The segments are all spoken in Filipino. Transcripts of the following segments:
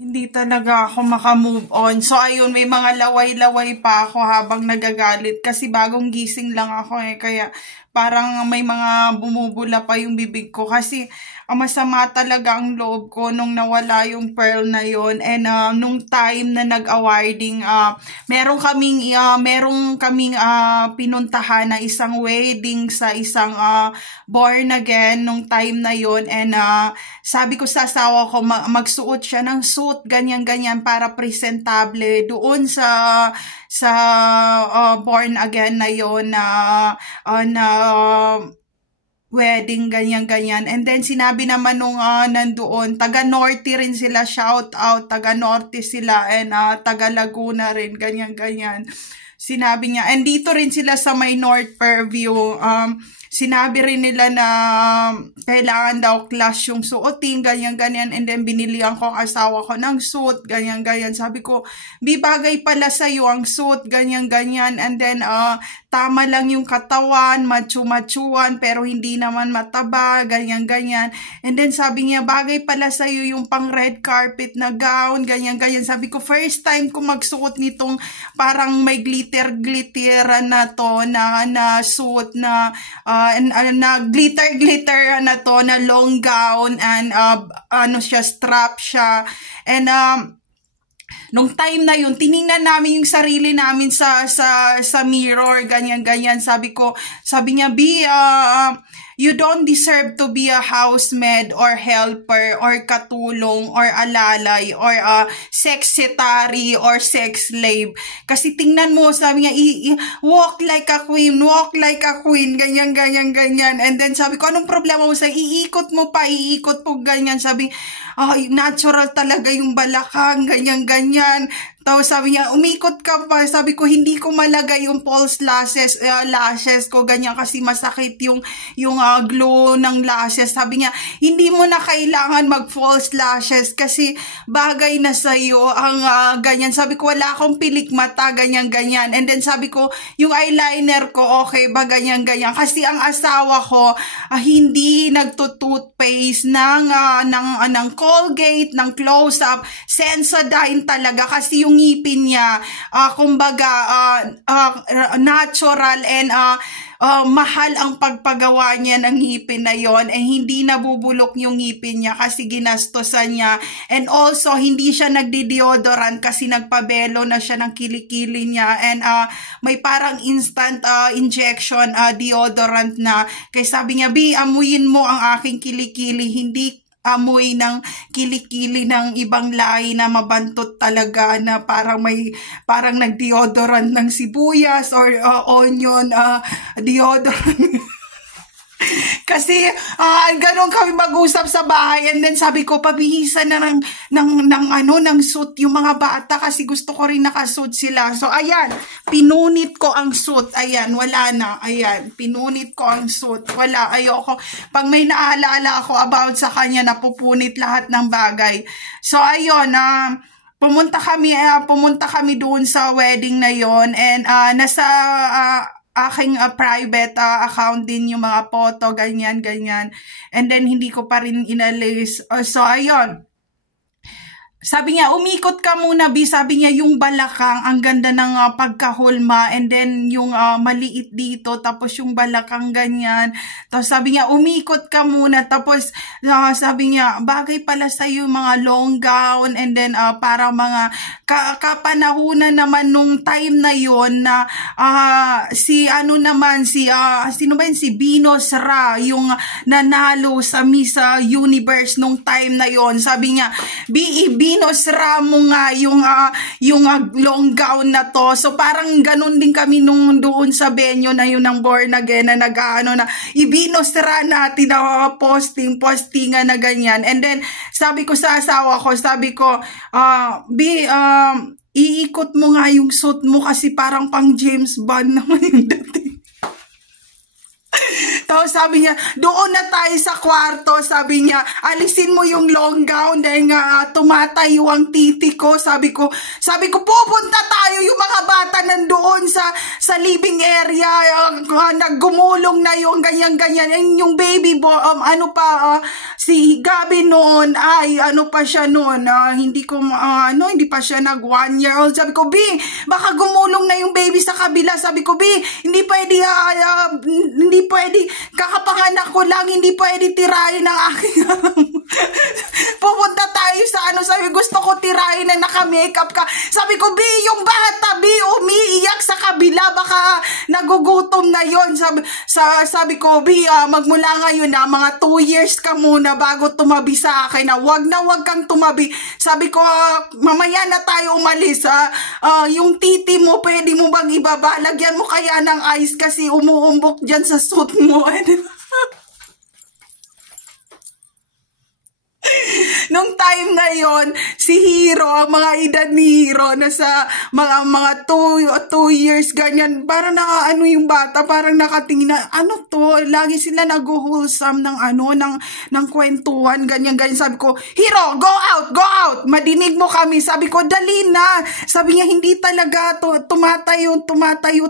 Hindi talaga ako makamove on. So, ayun, may mga laway-laway pa ako habang nagagalit. Kasi bagong gising lang ako eh. Kaya parang may mga bumubula pa yung bibig ko. Kasi masama talaga ang loob ko nung nawala yung pearl na yon. And nung time na nag-awarding, merong kaming pinuntahan na isang wedding sa isang born again nung time na yon. And sabi ko sa asawa ko, magsuot siya ng suit, ganyan-ganyan, para presentable doon sa born again na yon na wedding, ganyan-ganyan. And then, sinabi naman nung nandoon, taga-Norte rin sila, shout out, taga-Norte sila, and taga-Laguna rin, ganyan-ganyan. Sinabi niya, and dito rin sila sa may North Fairview, sinabi rin nila na kailangan daw class yung suotin, ganyan-ganyan. And then, binilihan ko ang asawa ko ng suit, ganyan-ganyan. Sabi ko, bagay pala sa'yo ang suit, ganyan-ganyan. And then, tama lang yung katawan, machu-machuan, pero hindi naman mataba, ganyan-ganyan. And then, sabi niya, bagay pala sa'yo yung pang red carpet na gown, ganyan-ganyan. Sabi ko, first time ko magsuot nitong parang may glitter-glitter na to, na suit, na glitter na to, na long gown, and strap siya. And nung time na yun, tiningnan namin yung sarili namin sa mirror, ganyan-ganyan. Sabi niya, you don't deserve to be a housemaid or helper or katulong or alalay or secretary or sex slave. Kasi tingnan mo, sabi niya, walk like a queen, ganyan. And then sabi ko, anong problema mo? Iikot mo pa, ganyan. Sabi, natural talaga yung balakang, ganyan. Tapos sabi niya, umikot ka pa. Sabi ko, hindi ko malagay yung false lashes ko, ganyan, kasi masakit yung glow ng lashes. Sabi niya, hindi mo na kailangan mag-false lashes kasi bagay na sa'yo ang ganyan. Sabi ko, wala akong pilik mata, ganyan. And then sabi ko, yung eyeliner ko, okay ba, ganyan. Kasi ang asawa ko, hindi nagtutoothpaste ng Colgate, ng Close-Up, Sensodyne talaga, kasi yung ngipin niya, natural, and mahal ang pagpagawa niya ng ngipin na yon, and hindi nabubulok yung ngipin niya kasi ginastosan niya. And also, hindi siya nagdi-deodorant kasi nagpabelo na siya ng kilikili niya, and may parang instant injection deodorant na. Kaya sabi niya, amuyin mo ang aking kilikili, hindi amoy ng kilikili ng ibang lahi na mabantot talaga, na parang nag-deodorant ng sibuyas or onion deodorant. Kasi ganun kami mag-usap sa bahay. And then sabi ko, pabihisan na ng suit yung mga bata kasi gusto ko rin nakasuit sila. So ayan, pinunit ko ang suit. Ayan, wala na. Ayan, pinunit ko ang suit. Wala, ayoko. Pag may naalala ako about sa kanya, napupunit lahat ng bagay. So ayun, pumunta kami doon sa wedding na yon, and nasa aking private account din yung mga photo, ganyan. And then, hindi ko pa rin inalis. So, ayun. Sabi niya, umikot ka muna, sabi niya, yung balakang, ang ganda ng pagkahulma, and then yung maliit dito, tapos yung balakang ganyan. Tapos sabi niya, umikot ka muna, tapos sabi niya, bagay pala sa'yo yung mga long gown, and then para mga kapanahunan naman nung time na yon na si Venus Ra, yung nanalo sa Miss Universe nung time na yon. Sabi niya, Venus mo nga yung long gown na to. So parang ganun din kami nung doon sa venue na yun ng born again, na na i-Venus natin na postingan na ganyan. And then sabi ko sa asawa ko, sabi ko, iikot mo nga yung suit mo kasi parang pang James Bond naman yung dating. Tapos sabi niya, doon na tayo sa kwarto. Sabi niya, alisin mo yung long gown dahil nga tumatayo ang titi ko. Sabi ko, pupunta tayo, yung mga bata nandoon sa living area. Naggumulong na yung ganyan-ganyan. Yung baby boy, si Gabi noon, ano pa siya noon, hindi pa siya nag 1 year old. Sabi ko, B, baka gumulong na yung baby sa kabila. Sabi ko, B, hindi pwede, kakapanganak ko lang, hindi pwede tirahin ng aking pupunta tayo sa sabi, gusto ko tirahin na naka-makeup ka. Sabi ko, B, yung bata, B, umiiyak sa kabila, baka nagugutom na yon. Sabi ko, B, magmula ngayon mga 2 years ka muna bago tumabi sa akin, wag kang tumabi. Sabi ko, mamaya na tayo umalis, yung titi mo, pwede mo bang ibaba? Lagyan mo kaya ng ice kasi umuumbok dyan sa suit mo. Nung time na yon, si Hiro, ang mga edad ni Hiro, nasa mga 2 years, ganyan, parang yung bata, parang nakatingin na, to, lagi sila nag-wholesome ng kwentuhan, ganyan. Sabi ko, Hiro, go out, madinig mo kami. Sabi ko, dali na. Sabi niya, hindi talaga, tumatayo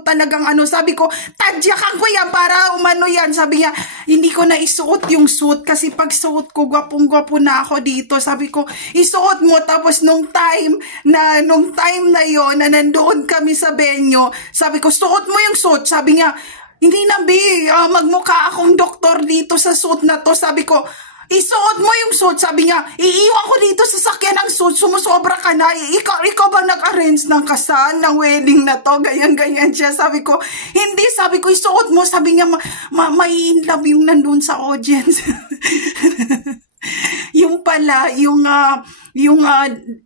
talagang Sabi ko, tadyakan ko yan, para yan. Sabi niya, hindi ko na isuot yung suit, kasi pag suot ko, gwapong-gwapo na ako dito. Sabi ko, isuot mo. Tapos nung time na yon na nandoon kami sa venue, sabi ko, suot mo yung suit. Sabi niya, hindi na, B, magmukha akong doktor dito sa suit na to. Sabi ko, isuot mo yung suit. Sabi niya, iiwan ko dito sa sakyan ng suit, sumusobra ka na. Ikaw ba nag-arrange ng kasal, ng wedding na to? Ganyan siya. Sabi ko, hindi. Sabi ko, isuot mo. Sabi niya, may love yung nandun sa audience. Yung pala, yung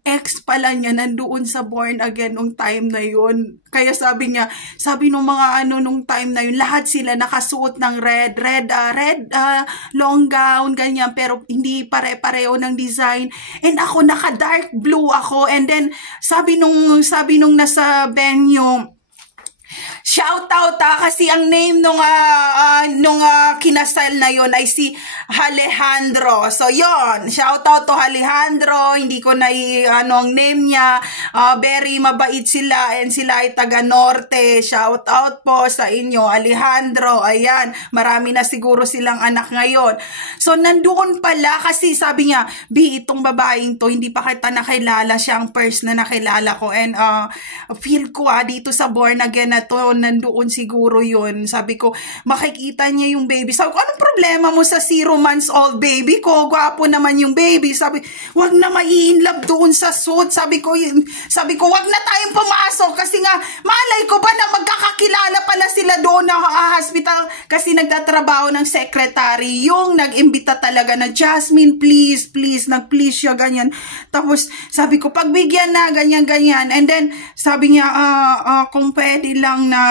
ex pala niya nandoon sa Born Again nung time na yun. Kaya sabi nung mga nung time na yun, lahat sila nakasuot ng red long gown, ganyan, pero hindi pare-pareho ng design. And ako, naka-dark blue ako. And then, sabi nung nasa venue, shout out kasi ang name nung kinasal na yon ay si Alejandro. So yon, shout out to Alejandro. Hindi ko na ang name niya. Very mabait sila and sila ay taga Norte. Shout out po sa inyo, Alejandro. Ayan, marami na siguro silang anak ngayon. So nandoon pala kasi sabi niya, B, itong babaeng to hindi pa kita nakilala, siya ang first na nakilala ko. And feel ko dito sa Born Again na to, nandoon siguro yun. Sabi ko, makikita niya yung baby. Sabi ko, anong problema mo sa 0 months old baby ko? Gwapo naman yung baby. Sabi, wag na mai-inlove doon sa suit. Sabi ko, wag na tayong pumasok kasi nga, malay ko ba na magkakakilala pala sila doon na hospital kasi nagtatrabaho ng secretary. Yung nag-imbita talaga na, Jasmine, please, nag-please siya, ganyan. Tapos, sabi ko, pagbigyan na, ganyan. And then, sabi niya, kung pwede lang na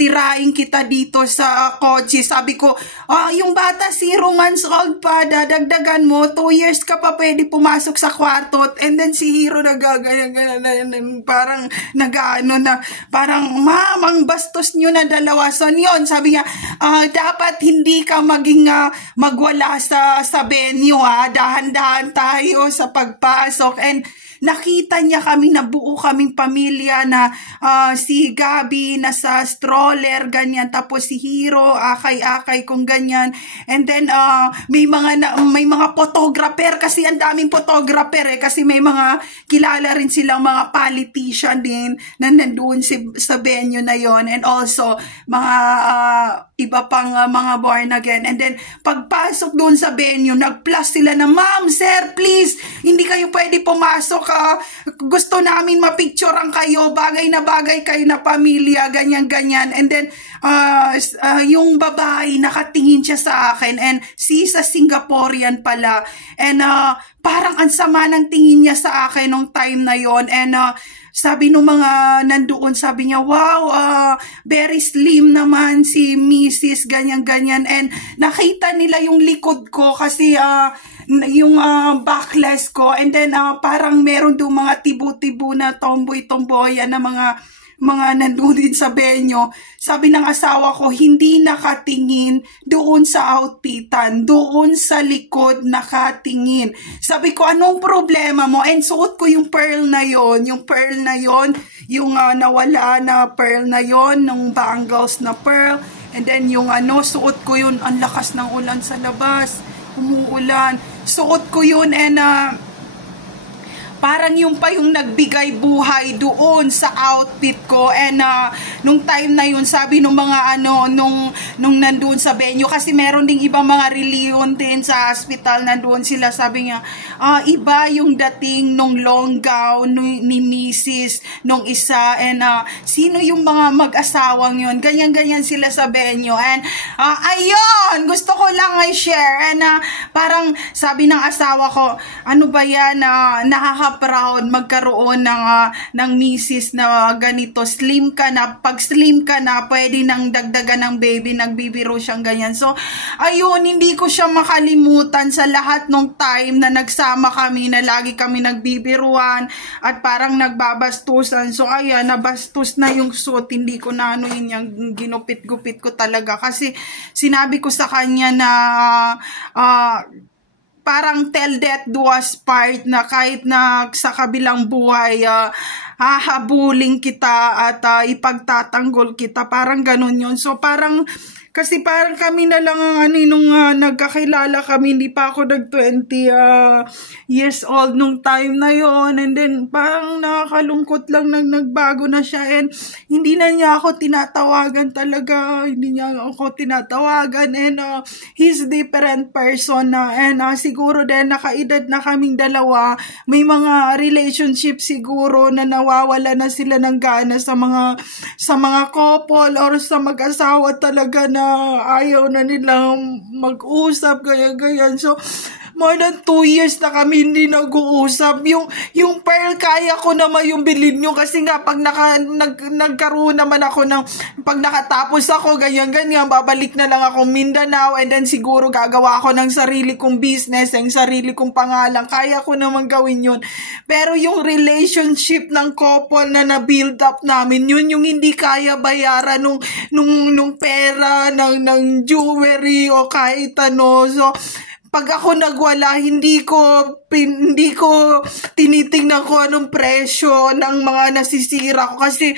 tirain kita dito sa kotse. Sabi ko, yung bata 0 months old pa, dadagdagan mo, 2 years ka pa pwede pumasok sa kwarto. And then si Hiro parang parang mamang bastos nyo na dalawa. So yun, sabi niya, dapat hindi ka maging magwala sa venue, dahan-dahan tayo sa pagpasok. And nakita niya kami, nabuo kaming pamilya na si Gabi nasa stroller, ganyan, tapos si Hiro akay-akay kung ganyan. And then may mga photographer kasi ang daming photographer kasi may mga kilala rin silang mga politician din na nandoon sa venue na yon, and also mga iba pang mga Born Again. And then pagpasok doon sa venue, nag-plus sila na, ma'am, sir, please, hindi kayo pwede pumasok, gusto namin mapicturean kayo, bagay na bagay kayo na pamilya, ganyan. And then yung babae nakatingin siya sa akin, and si sa Singaporean pala, and parang ang sama ng tingin niya sa akin nung time na yon. And sabi nung mga nandoon, sabi niya, wow, very slim naman si Mrs. ganyan. And nakita nila yung likod ko kasi yung backless ko. And then parang meron doon mga tibu-tibu na tomboy-tomboya na mga mga nandun din sa venue, sabi ng asawa ko, hindi nakatingin doon sa outfitan, doon sa likod nakatingin. Sabi ko, anong problema mo? And suot ko yung pearl na yon, yung nawala na pearl na yon, ng bangles na pearl. And then yung suot ko yun, ang lakas ng ulan sa labas, umuulan. Suot ko yun and parang yung pa yung nagbigay buhay doon sa outfit ko. And nung time na yun, sabi nung mga nung nandun sa venue, kasi meron ding ibang mga reliyon din sa hospital, nandun sila, sabi niya, iba yung dating nung long gown ni Mrs. nung isa. And sino yung mga mag-asawang yun? Ganyan-ganyan sila sa venue. And ayun, gusto ko lang i-share. And parang sabi ng asawa ko, ano ba yan, nakaka-proud magkaroon ng misis na ganito, slim ka na, pag slim ka na, pwede nang dagdagan ng baby, nagbibiro siyang ganyan. So, ayun, hindi ko siya makalimutan sa lahat ng time na nagsama kami, na lagi kami nagbibiruan at parang nagbabastusan. So, ayan, nabastos na yung suit, hindi ko na yun yung ginupit-gupit ko talaga, kasi sinabi ko sa kanya na parang till death do us part, na kahit na sa kabilang buhay, hahabulin kita at ipagtatanggol kita, parang ganun yun. So parang, kasi parang kami na lang nung nagkakilala kami, hindi pa ako nag-20 years old nung time na yon. And then parang nakakalungkot lang nagbago na siya, and hindi na niya ako tinatawagan talaga, hindi niya ako tinatawagan, and he's different person na. And siguro din nakaedad na kaming dalawa, may mga relationship siguro na nawawala na sila ng gana sa mga couple or sa mag-asawa talaga, na ayaw na nilang mag-usap, ganyan. So, more than 2 years na kami hindi nag-uusap. Yung pearl, kaya ko naman yung bilhin nyo, kasi nga, pag nagkaroon naman ako pag nakatapos ako, ganyan, babalik na lang ako Mindanao, and then siguro gagawa ako ng sarili kong business, ng sarili kong pangalan, kaya ko naman gawin yun. Pero yung relationship ng couple na na-build up namin, yun yung hindi kaya bayaran nung pera, ng jewelry, o kahit ano. So, pag ako nagwala, hindi ko tinitingnan ko anong presyo ng mga nasisira ko, kasi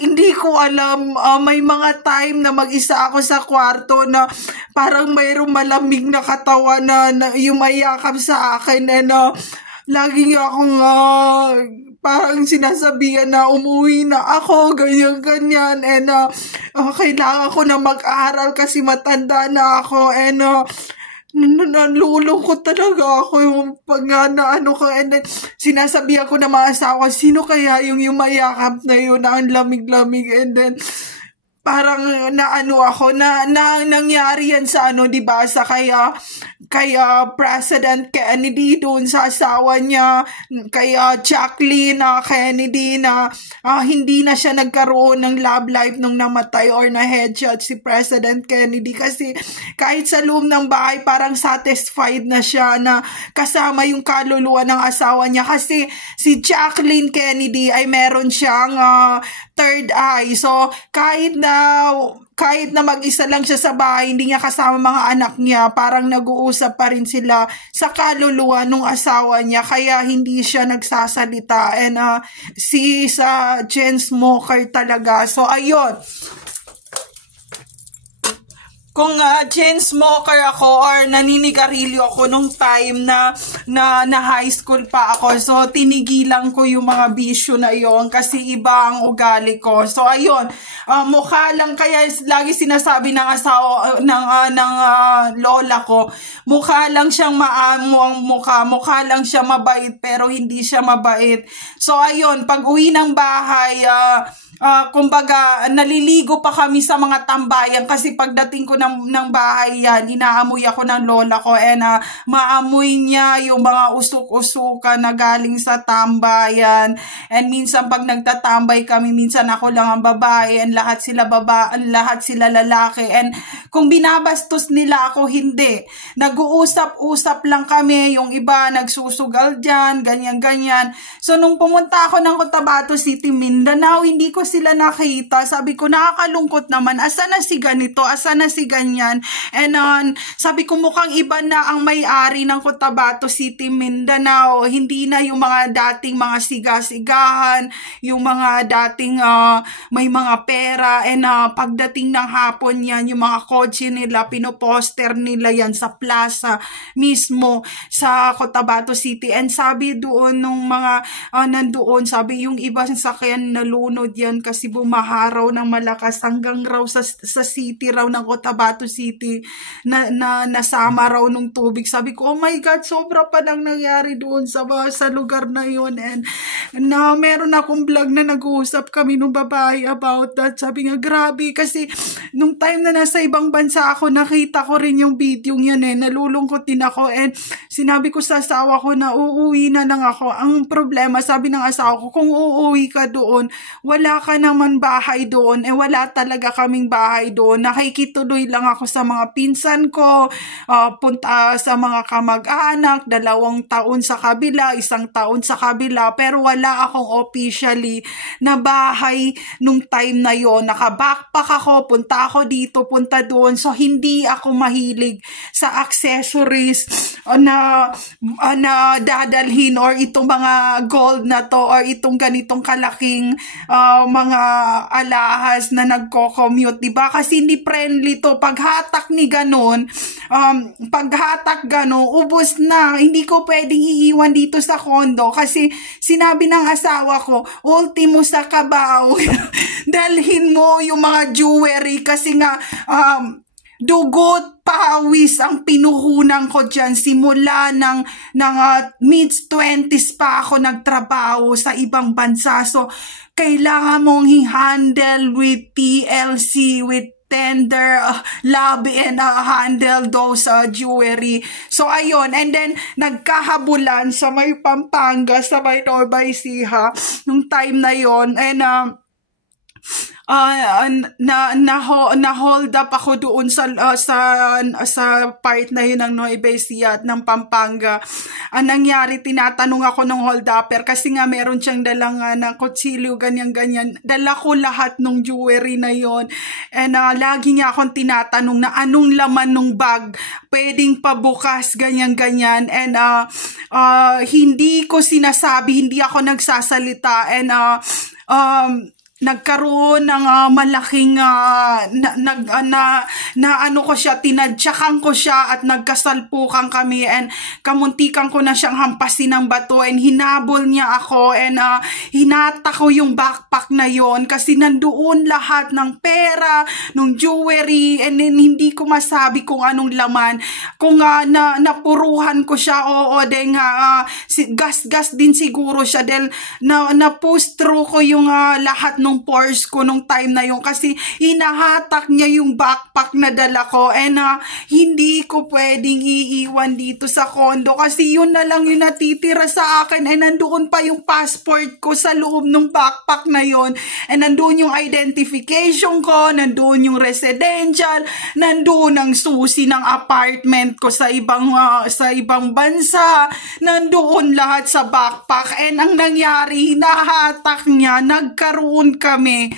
hindi ko alam, may mga time na mag-isa ako sa kwarto na parang mayroong malamig na katawan na yumayakap sa akin, and lagi niya akong parang sinasabihan na umuwi na ako, ganyan, and kailangan ko na mag-aral kasi matanda na ako, and nalulungkot talaga ako yung pag ko, and then sinasabihan ko na mga asawa, sino kaya yung yumayakap na yun na ang lamig-lamig, and then parang ako na nangyari yan sa diba, sa kaya President Kennedy, doon sa asawa niya, kaya Jacqueline Kennedy, na hindi na siya nagkaroon ng love life nung namatay or na headshot si President Kennedy, kasi kahit sa loob ng bahay parang satisfied na siya na kasama yung kaluluwa ng asawa niya, kasi si Jacqueline Kennedy ay meron siyang third eye. So kahit na mag-isa lang siya sa bahay, hindi niya kasama mga anak niya, parang nag-uusap pa rin sila sa kaluluwa ng asawa niya, kaya hindi siya nagsasalita. And sa chain smoker talaga. So ayun, kung chain smoker ako or naninigarilyo ako nung time na high school pa ako, so tinigilan ko yung mga bisyo na yon, kasi iba ang ugali ko. So ayun, mukha lang, kaya lagi sinasabi ng asawa ng lola ko, mukha lang siyang maamo ang mukha lang siya mabait, pero hindi siya mabait. So ayun, pag uwi ng bahay, kumbaga, naliligo pa kami sa mga tambayan kasi pagdating ko ng bahay yan, inaamoy ako ng lola ko and maamoy niya yung mga usok-usukan na galing sa tambayan. And minsan pag nagtatambay kami, minsan ako lang ang babae and lahat sila lalaki. And kung binabastos nila ako, hindi. Nag-uusap-usap lang kami, yung iba nagsusugal dyan, ganyan-ganyan. So nung pumunta ako ng Cotabato City, Mindanao, hindi ko sila nakita. Sabi ko, nakakalungkot naman. Asa na si ganito? Asa na si ganyan? And sabi ko, mukhang iba na ang may-ari ng Cotabato City, Mindanao. Hindi na yung mga dating mga siga-sigahan, yung mga dating may mga pera. And pagdating ng hapon yan, yung mga kotse nila, pinoposter nila yan sa plaza mismo sa Cotabato City. And sabi doon nung mga nandoon, sabi yung iba sa sakyan nalunod yan kasi bumaharaw ng malakas hanggang raw sa city raw ng Cotabato City na nasama raw nung tubig. Sabi ko, oh my God, sobra pa lang nangyari doon sa lugar na yun. And meron akong vlog na nag-uusap kami nung babae about that. Sabi nga, grabe, kasi nung time na nasa ibang bansa ako, nakita ko rin yung video yan nalulungkot din ako. And sinabi ko sa asawa ko na uuwi na lang ako. Ang problema, sabi ng asawa ko, kung uuwi ka doon, wala ka naman bahay doon, wala talaga kaming bahay doon. Nakikituloy lang ako sa mga pinsan ko, punta sa mga kamag-anak, 2 taon sa kabila, 1 taon sa kabila, pero wala akong officially na bahay nung time na yon. Naka-backpack ako, punta ako dito, punta doon. So hindi ako mahilig sa accessories na dadalhin or itong mga gold na to or itong ganitong kalaking mga alahas na nagko-commute, diba? Kasi hindi friendly to. Paghatak ni ganon, ubos na. Hindi ko pwedeng iiwan dito sa condo kasi sinabi ng asawa ko, ultimo sa Cabao, dalhin mo yung mga jewelry kasi nga, dugot, pawis ang pinuhunan ko dyan. Simula ng mid-20s pa ako nagtrabaho sa ibang bansa. So, kailangan mong i-handle with TLC, with tender, love and handle those jewelry. So, ayun. And then, nagkahabulan sa may Pampanga, sa may Nueva Ecija, nung time na yon. And, na-hold up ako doon sa part na yun ng Nueva Ecija at ng Pampanga. Ang nangyari, tinatanong ako ng hold upper kasi nga meron siyang dalang ng kutsilyo, ganyan-ganyan. Dala ko lahat ng jewelry na yon. And lagi niya akong tinatanong na anong laman ng bag, pwedeng pabukas, ganyan-ganyan. And hindi ko sinasabi, hindi ako nagsasalita. And nagkaroon ng malaking tinadyakan ko siya at nagkasalpukan kami and kamuntikan ko na siyang hampasin ng bato and hinabol niya ako and hinata ko yung backpack na yon kasi nandoon lahat ng pera, ng jewelry, and then hindi ko masabi kung anong laman. Kung napuruhan ko siya, dahil gas-gas din siguro siya dahil na-push through ko yung lahat ng purse ko nung time na yun kasi hinahatak niya yung backpack na dala ko and hindi ko pwedeng iiwan dito sa condo kasi yun na lang yung natitira sa akin and nandoon pa yung passport ko sa loob ng backpack na yun and nandoon yung identification ko, nandoon yung residential, nandoon ang susi ng apartment ko sa ibang bansa, nandoon lahat sa backpack and ang nangyari, hinahatak niya, nagkaroon kami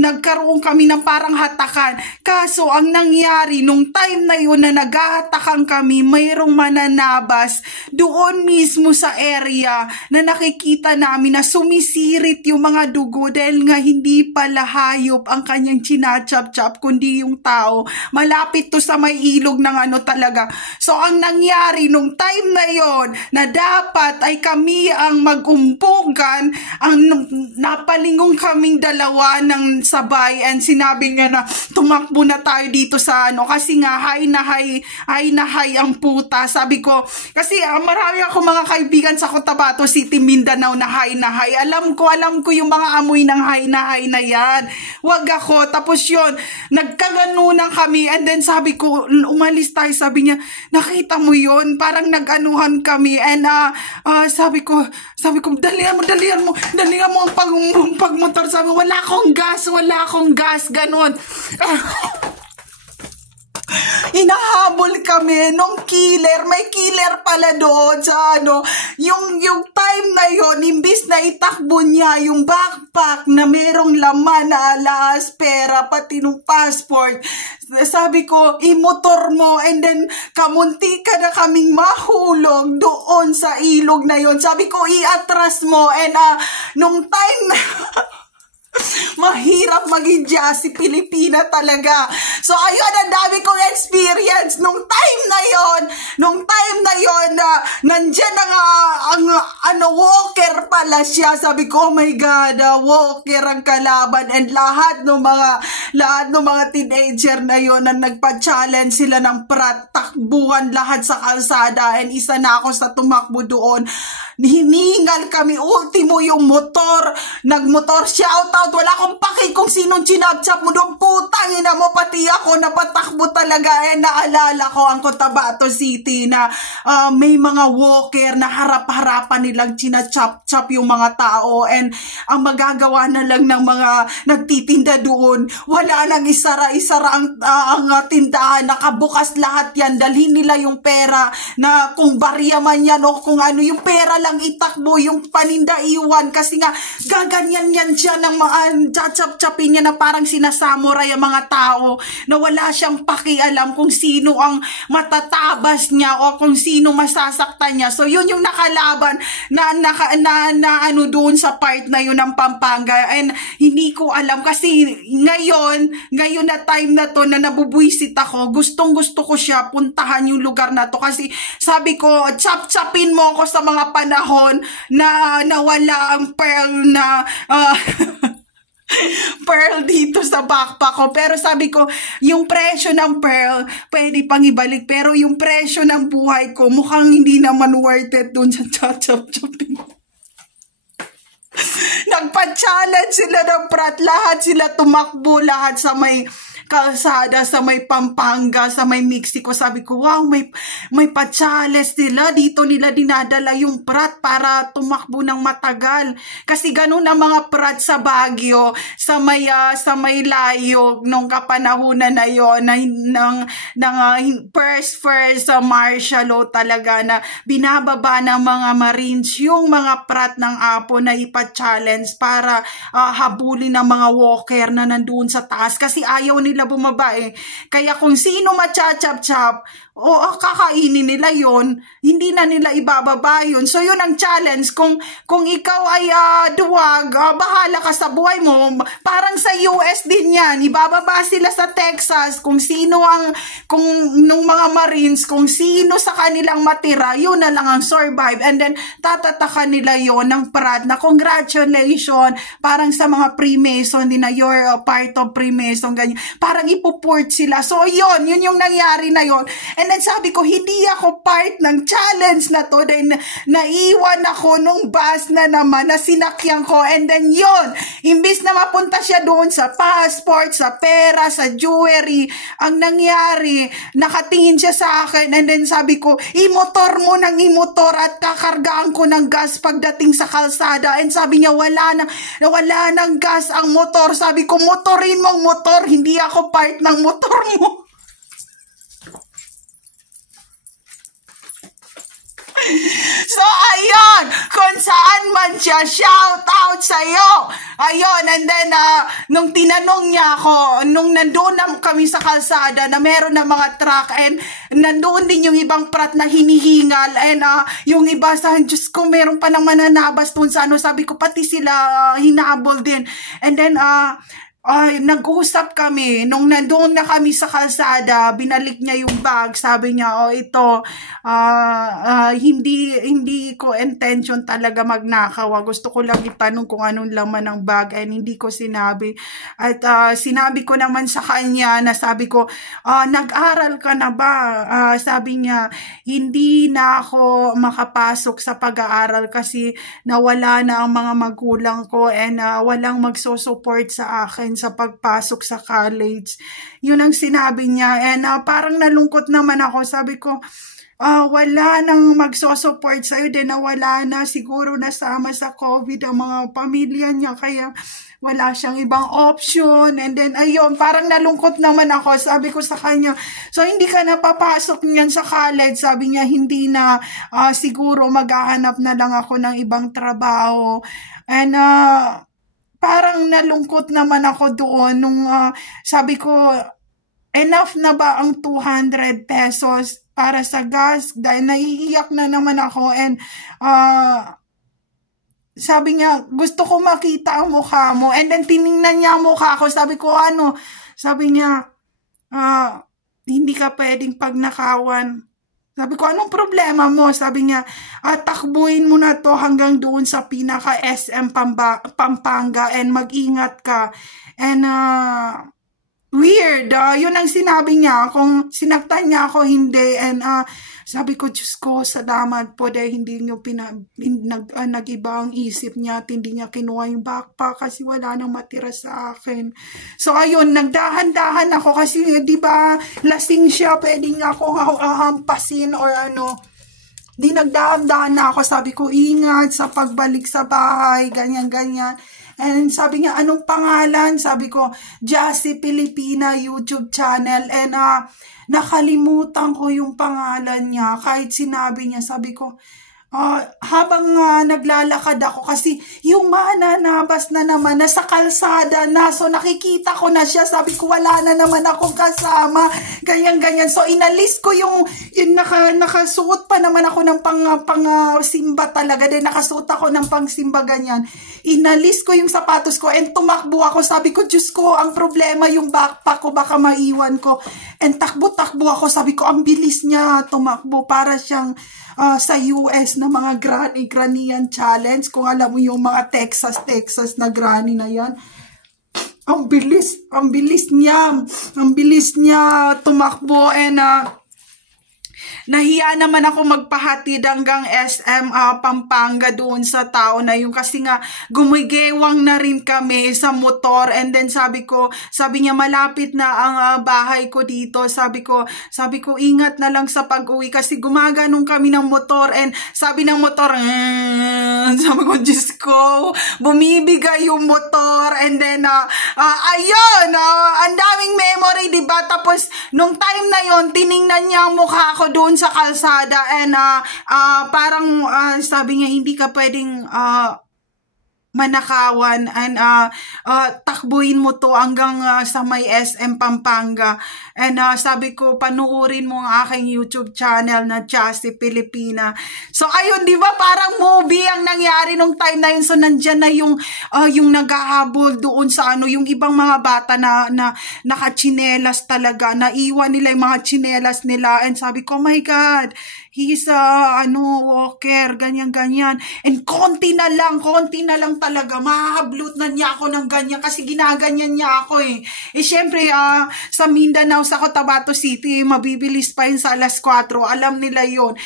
nagkaroon kami ng parang hatakan. Kaso ang nangyari nung time na yun na naghahatakan kami, mayroong mananabas doon mismo sa area na nakikita namin na sumisirit yung mga dugo dahil nga hindi pala hayop ang kanyang chinachap-chap kundi yung tao. Malapit to sa may ilog ng talaga. So ang nangyari nung time na yon na dapat ay kami ang magumpugan napalingong kaming dalawa ng sabay, and sinabi niya na tumakbo na tayo dito sa kasi nga high na high ang puta. Sabi ko, kasi marami ako mga kaibigan sa Cotabato City, Mindanao na high na high. Alam ko yung mga amoy ng high na yan. Wag ako. Tapos yun, nagkaganunan kami, and then sabi ko, umalis tayo. Sabi niya, nakita mo yun? Parang nag-anuhan kami, and sabi ko, dalihan mo ang pagmotor. Sabi, wala akong gas, ganon. Hinahabol kami nung killer. May killer pala doon sa yung time na yon, imbis na itakbo niya yung backpack na merong laman na alas, pera, pati nung passport. Sabi ko, imotor mo, and then kamunti ka na kaming mahulog doon sa ilog na yon. Sabi ko, iatras mo, and nung time na mahirap maging Jassy Pilipina talaga. So ayun, ang dami kong experience nung time na yon nandyan ang walker pala siya. Sabi ko, oh my God, walker ang kalaban, and lahat ng mga teenager na yon na nagpa-challenge sila ng prat, takbuhan lahat sa kalsada, and isa na ako sa tumakbo doon. Hiningal kami, ultimo yung motor, nagmotor, shout out, wala akong paki kung sinong chinapchap mo doon, putang ina mo, pati ako napatakbo talaga. Naalala ko ang Cotabato City na may mga walker na harap-harapan nilang chinachap-chap yung mga tao, and ang magagawa na lang ng mga nagtitinda doon, wala nang isara ang tindahan, nakabukas lahat yan, dalhin nila yung pera, na kung barya man yan o kung ano, yung pera lang itakbo, yung paninda iwan, kasi nga gaganyan yan siya ng mga chachap-chapin niya na parang sinasamuray ang mga tao, na wala siyang pakialam kung sino ang matatabas niya o kung sino masasaktan niya. So yun yung nakalaban na doon sa part na yun ng Pampanga, and hindi ko alam kasi ngayon na time na to na nabubwisit ako, gustong-gusto ko siya puntahan yung lugar na to, kasi sabi ko, chap-chapin mo ako sa mga panahon na nawala ang pearl na pearl dito sa backpack ko. Pero sabi ko, yung presyo ng pearl pwede pang ibalik, pero yung presyo ng buhay ko mukhang hindi naman worth it dun sa chap-chapin. Nagpa-challenge sila ng prat, lahat sila tumakbo, lahat sa may kalsada, sa may Pampanga, sa may Mexico. Sabi ko, wow, may pa-challenge nila, dito nila dinadala yung prat para tumakbo ng matagal. Kasi ganun ang mga prat sa Baguio, sa may layo nung kapanahunan na yon, ng first martial law talaga, na binababa ng mga Marines yung mga prat ng Apo na ipa-challenge para habulin ng mga walker na nandun sa taas, kasi ayaw nila bumaba eh. Kaya kung sino macha-chap-chap, kakainin nila yon, hindi na nila ibababa yun. So yun ang challenge. Kung ikaw ay duwag, bahala ka sa buhay mo. Parang sa US din yan, ibababa sila sa Texas, kung nung mga Marines, kung sino sa kanilang matira, yun na lang ang survive, and then tatatakan nila yon ng prad na congratulations, parang sa mga Freemason din na you're a part of Freemason, ganyan, parang ipuport sila. So yun yung nangyari na yon. And then sabi ko, hindi ako part ng challenge na to, then naiwan ako nung bus na naman na sinakyan ko, and then yun, imbis na mapunta siya doon sa passport, sa pera, sa jewelry, ang nangyari, nakatingin siya sa akin, and then sabi ko, imotor mo ng imotor at kakargaan ko ng gas pagdating sa kalsada. And sabi niya, wala nang gas ang motor. Sabi ko, motorin mo ang motor, hindi ako part ng motor mo. So, ayun, kung saan man siya, shout out sa'yo. Ayun, and then, nung tinanong niya ako, nung nandoon na kami sa kalsada, na meron na mga truck, and nandoon din yung ibang prat na hinihingal, and yung iba sa, Diyos ko, meron pa nang mananabas doon sa sabi ko, pati sila hinabol din. And then, nag-usap kami, nung nandoon na kami sa kalsada, binalik niya yung bag, sabi niya, ito, hindi ko intention talaga magnakaw, gusto ko lang itanong kung anong laman ng bag, and hindi ko sinabi, at sinabi ko naman sa kanya, na sabi ko, nag-aral ka na ba? Sabi niya, hindi na ako makapasok sa pag-aaral kasi nawala na ang mga magulang ko, and walang magso-support sa akin sa pagpasok sa college. Yun ang sinabi niya, and parang nalungkot naman ako. Sabi ko, wala nang magso-support sa'yo, din na wala na, siguro nasama sa COVID ang mga pamilya niya, kaya wala siyang ibang option. And then ayun, parang nalungkot naman ako. Sabi ko sa kanya, so hindi ka na papasok niyan sa college? Sabi niya, hindi na, siguro maghahanap na lang ako ng ibang trabaho. And parang nalungkot naman ako doon nung sabi ko, enough na ba ang 200 pesos para sa gas? Dahil naiiyak na naman ako, and sabi niya, gusto ko makita ang mukha mo. And then tiningnan niya ang mukha ko. Sabi ko, ano? Sabi niya, hindi ka pwedeng pagnakawan. Sabi ko, anong problema mo? Sabi niya, takbuhin mo na to hanggang doon sa pinaka SM Pampanga, and mag-ingat ka. And weird, yun ang sinabi niya. Kung sinaktan niya ako, hindi. And sabi ko, Diyos ko, salamat po dahil hindi niyo nag-iba ang isip niya at hindi niya kinuha yung backpack kasi wala nang matira sa akin. So ayun, nagdahan-dahan ako kasi di ba lasing siya, pwede niya akong hampasin or ano. Di nagdahan-dahan na ako, sabi ko, ingat sa pagbalik sa bahay, ganyan-ganyan. And sabi niya, anong pangalan? Sabi ko, Jassy Pilipina YouTube channel. And nakalimutan ko yung pangalan niya. Kahit sinabi niya, sabi ko, habang naglalakad ako kasi yung mananabas na naman nasa kalsada na, so nakikita ko na siya, sabi ko wala na naman akong kasama, ganyan-ganyan. So inalis ko yung nakasuot pa naman ako ng pang-simba talaga, din nakasuot ako ng pang-simba ganyan. Inalis ko yung sapatos ko and tumakbo ako, sabi ko, Diyos ko, ang problema yung backpack ko, baka maiwan ko. And takbo-takbo ako, sabi ko, ang bilis niya tumakbo, para siyang sa US na mga granny-granny challenge. Kung alam mo yung mga Texas na granny na yan. Ang bilis niya tumakbo, and nahiya naman ako magpahatid hanggang SM Pampanga doon sa tao na yun kasi nga gumigewang na rin kami sa motor. And then sabi niya malapit na ang bahay ko dito. Sabi ko ingat na lang sa pag-uwi kasi gumaganong kami ng motor, and sabi ng motor, sabi ko, Diyos ko, bumibigay yung motor. And then ayun, ang daming memory, diba? Tapos nung time na yon, tiningnan niya ang mukha ko doon sa kalsada, and parang sabi niya, hindi ka pwedeng manakawan, and takbuhin mo to hanggang sa may SM Pampanga. And sabi ko, panuorin mo ang aking YouTube channel na Jassy Pilipina. So ayun, di ba parang movie ang nangyari nung time na yun. So nandyan na yung naghahabol doon sa yung ibang mga bata na nakachinelas talaga, naiwan nila yung mga chinelas nila. And sabi ko, oh my God, he's walker, ganyan-ganyan. And konti na lang talaga, mahablot na niya ako ng ganyan kasi ginaganyan niya ako eh. Syempre, sa Mindanao, sa Cotabato City, mabibilis pa yun sa alas 4. Alam nila yon.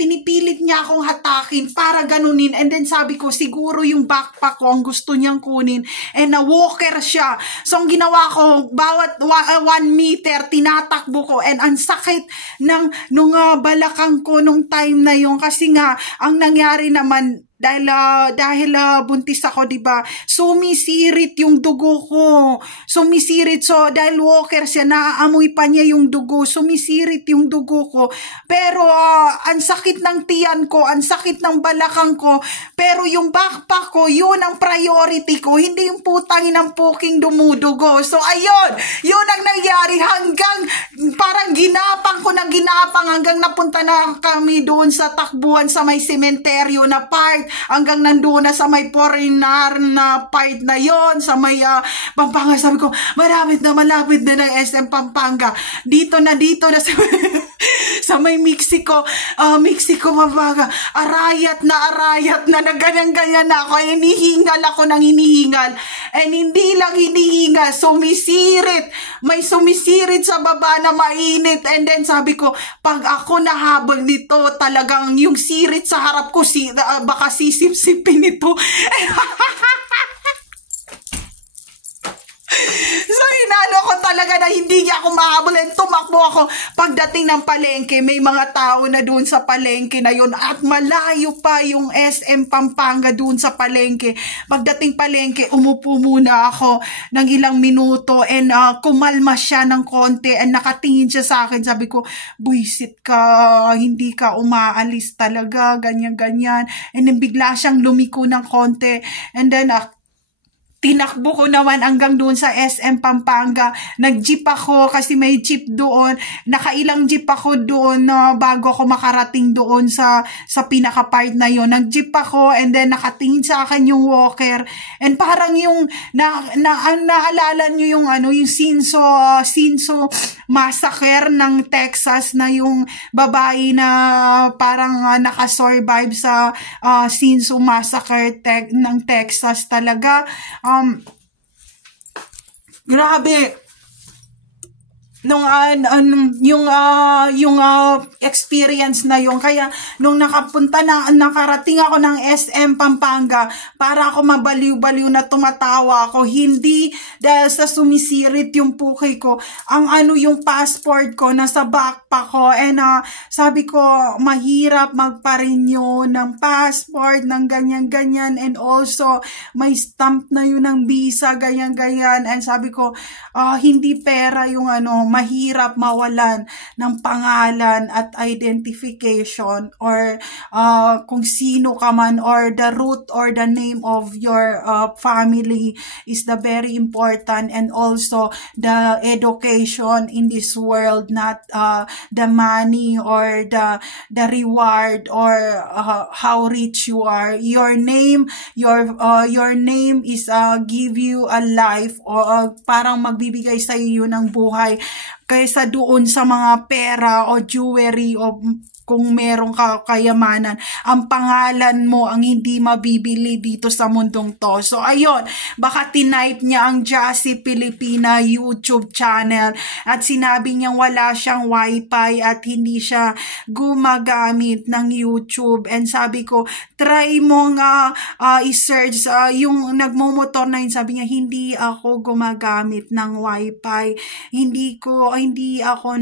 Pinipilit niya akong hatakin para ganunin. And then sabi ko, siguro yung backpack ko ang gusto niyang kunin. And walker siya. So, ang ginawa ko, bawat 1 meter, tinatakbo ko. And ang sakit nung balakang ko nung time na yun. Kasi nga, ang nangyari naman, dahil buntis ako, diba? Sumisirit yung dugo ko. Sumisirit. So, dahil walker siya, naaamoy pa niya yung dugo. Sumisirit yung dugo ko. Pero, ang sakit ng tiyan ko, ang sakit ng balakang ko. Pero yung backpack ko, yun ang priority ko. Hindi yung putangin ng puking dumudugo. So, ayun. Yun ang nangyari hanggang parang ginapang ko na ginapang hanggang napunta na kami doon sa takbuhan sa may sementeryo na part hanggang nandoon na sa may foreigner na part na yon, sa may Pampanga. Sabi ko, malapit na ng SM Pampanga. Dito na sa, sa may Mexico, Pampanga. Arayat na ganyan na ako. Hinihingal ako ng hinihingal. And hindi lang hinihingal, sumisirit. May sumisirit sa baba na mainit. And then sabi ko, pag ako nahabol nito, talagang yung sirit sa harap ko, baka sisip-sipin ito. So, inano ko talaga na hindi niya ako mahabol, and tumakbo ako. Pagdating ng palengke, may mga tao na doon sa palengke na yun, at malayo pa yung SM Pampanga doon sa palengke. Pagdating palengke, umupo muna ako ng ilang minuto, and kumalma siya ng konti, and nakatingin siya sa akin. Sabi ko, buisit ka, hindi ka umaalis talaga, ganyan. And then bigla siyang lumiko ng konti, and then tinakbo ko naman hanggang doon sa SM Pampanga. Nag-jeep ako kasi may jeep doon. Nakailang jeep ako doon bago ako makarating doon sa pinaka-part na yon. Nag-jeep ako, and then nakatingin sa akin yung walker. And parang yung naalala nyo yung yung Sinso massacre ng Texas, na yung babae na parang nakasurvive sa Sinso massacre ng Texas talaga. Grabe yung experience na yun. Kaya nung nakarating ako ng SM Pampanga, para ako mabaliw-baliw na tumatawa ako, hindi dahil sa sumisirit yung puki ko, yung passport ko nasa backpack ko, and sabi ko, mahirap magpa-renew ng passport ng ganyan, and also may stamp na yun ng visa, ganyan, and sabi ko, hindi pera yung mahirap mawalan ng pangalan at identification, or kung sino ka man, or the root or the name of your family is the very important, and also the education in this world, not the money or the reward, or how rich you are. Your name is give you a life, or parang magbibigay sa iyo ng buhay, kaysa doon sa mga pera o jewelry, o kung merong kayamanan. Ang pangalan mo ang hindi mabibili dito sa mundong to. So, ayun, baka tinype niya ang Jassy Pilipina YouTube channel, at sinabi niyang wala siyang wifi at hindi siya gumagamit ng YouTube. And sabi ko, try mo nga i-search yung nagmumotor na yun. Sabi niya, hindi ako gumagamit ng wifi. Hindi ako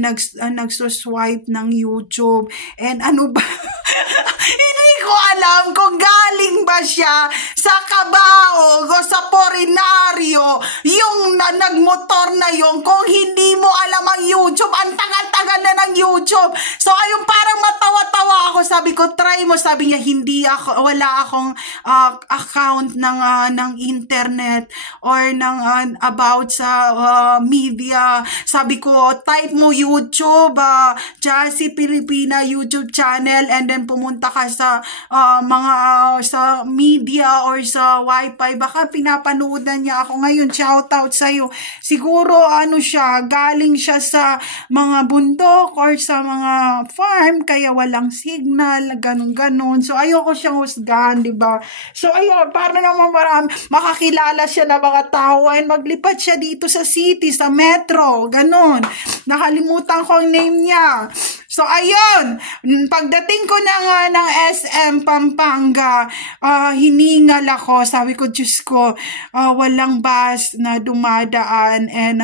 nagsuswipe ng YouTube. And ano ba? Hindi ko alam kung galing ba siya sa kabaog o sa porinaryo, yung nagmotor na yung, kung hindi mo alam ang YouTube, ang tagal-tagal na ng YouTube. So, ayun, parang matawa-tawa ako. Sabi ko, try mo. Sabi niya, wala akong account ng internet or ng about sa media. Sabi ko, type mo YouTube, Jassy Pilipina YouTube channel, and then pumunta ka sa sa media or sa wifi. Baka pinapanood na niya ako ngayon. Shout out sa'yo. Siguro galing siya sa mga bundok or sa mga farm, kaya walang signal, ganun. So, ayoko siyang husgahan, diba? So, ayun, para naman makakilala siya ng mga tao, and maglipat siya dito sa city, sa metro, ganun. Nakalimutan ko ang name niya. So, ayun, pagdating ko na nga ng SM Pampanga, hiningal ako. Sabi ko, Diyos ko, walang bus na dumadaan, and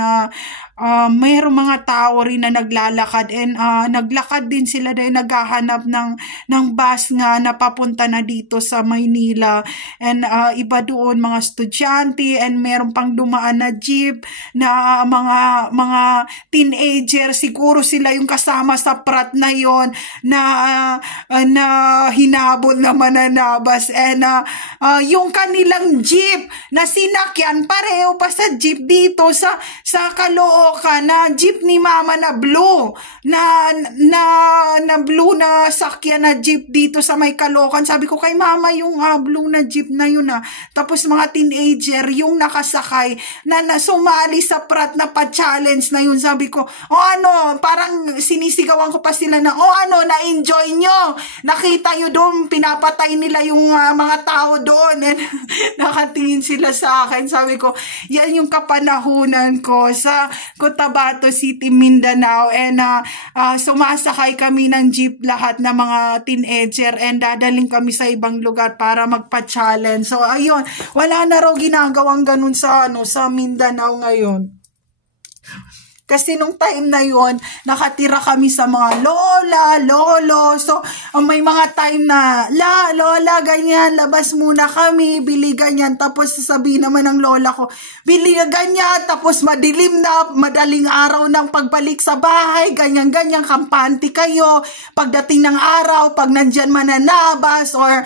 mayroong mga tao rin na naglalakad, and naglakad din sila dahil naghahanap ng bus nga na papunta na dito sa Maynila, and iba doon mga estudyante, and meron pang dumaan na jeep na mga teenager, siguro sila yung kasama sa prat na yon na hinabol na mananabas, and yung kanilang jeep na sinakyan, pareho pa sa jeep dito sa Caloocan, na jeep ni mama na blue, na blue na sakyan na jeep dito sa may Caloocan. Sabi ko kay mama, yung blue na jeep na yun tapos mga teenager yung nakasakay na sumali sa prat na pa-challenge na yun. Sabi ko, parang sinisigawan ko pa sila na, na-enjoy nyo, nakita nyo doon, pinapatay nila yung mga tao doon, and nakatingin sila sa akin. Sabi ko, yan yung kapanahunan ko sa Cotabato City, Mindanao, and sumasakay kami ng jeep lahat na mga teenager, and dadaling kami sa ibang lugar para magpa-challenge. So ayun, wala na raw ginagawang ganun sa Mindanao ngayon. Kasi nung time na yon, nakatira kami sa mga lola, lolo. So, may mga time na, lola, ganyan, labas muna kami, bili ganyan. Tapos sasabihin naman ng lola ko, bili na ganyan. Tapos madilim na, madaling araw ng pagbalik sa bahay, ganyan, kampante kayo. Pagdating ng araw, pag nandyan mananabas or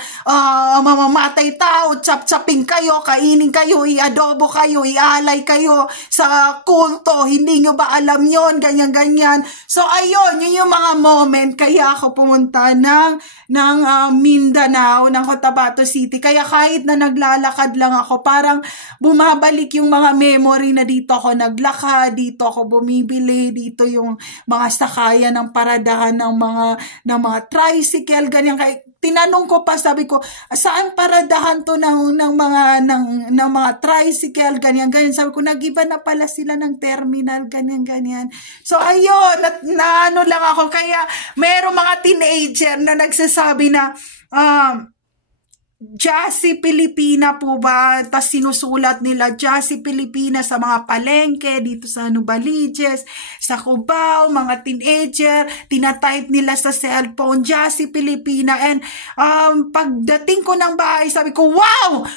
mamamatay tao, chap-chaping kayo, kainin kayo, i-adobo kayo, ialay kayo sa kulto. Hindi nyo ba alam yon, ganyan. So ayun, yun yung mga moment kaya ako pumunta ng Mindanao, ng Cotabato City. Kaya kahit na naglalakad lang ako, parang bumabalik yung mga memory na dito ako naglakad, dito ako bumibili, dito yung mga sakayan ng paradahan ng mga tricycle, ganyan. Kaya tinanong ko pa, sabi ko, saan paradahan to ng mga tricycle, ganyan. Sabi ko, nag-iba na pala sila ng terminal, ganyan. So, ayun, na lang ako. Kaya, merong mga teenager na nagsasabi na, Jassy Pilipina po ba? Tapos sinusulat nila Jassy Pilipina sa mga palengke, dito sa Nubaliches, sa Cubao, mga teenager, tinatype nila sa cellphone, Jassy Pilipina. And pagdating ko ng bahay, sabi ko, wow,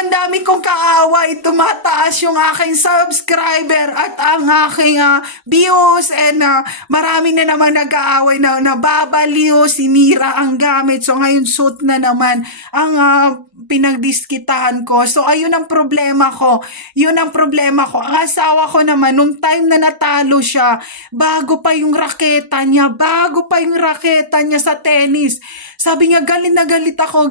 ang dami kong kaaway, tumataas yung aking subscriber at ang aking views, and marami na naman nag-aaway na nababaliw, sinira ang gamit. So ngayon suit na naman ang pinagdiskitahan ko. So ayun ang problema ko. Ang asawa ko naman, nung time na natalo siya, bago pa yung raketa niya sa tennis. Sabi niya, galit na galit ako.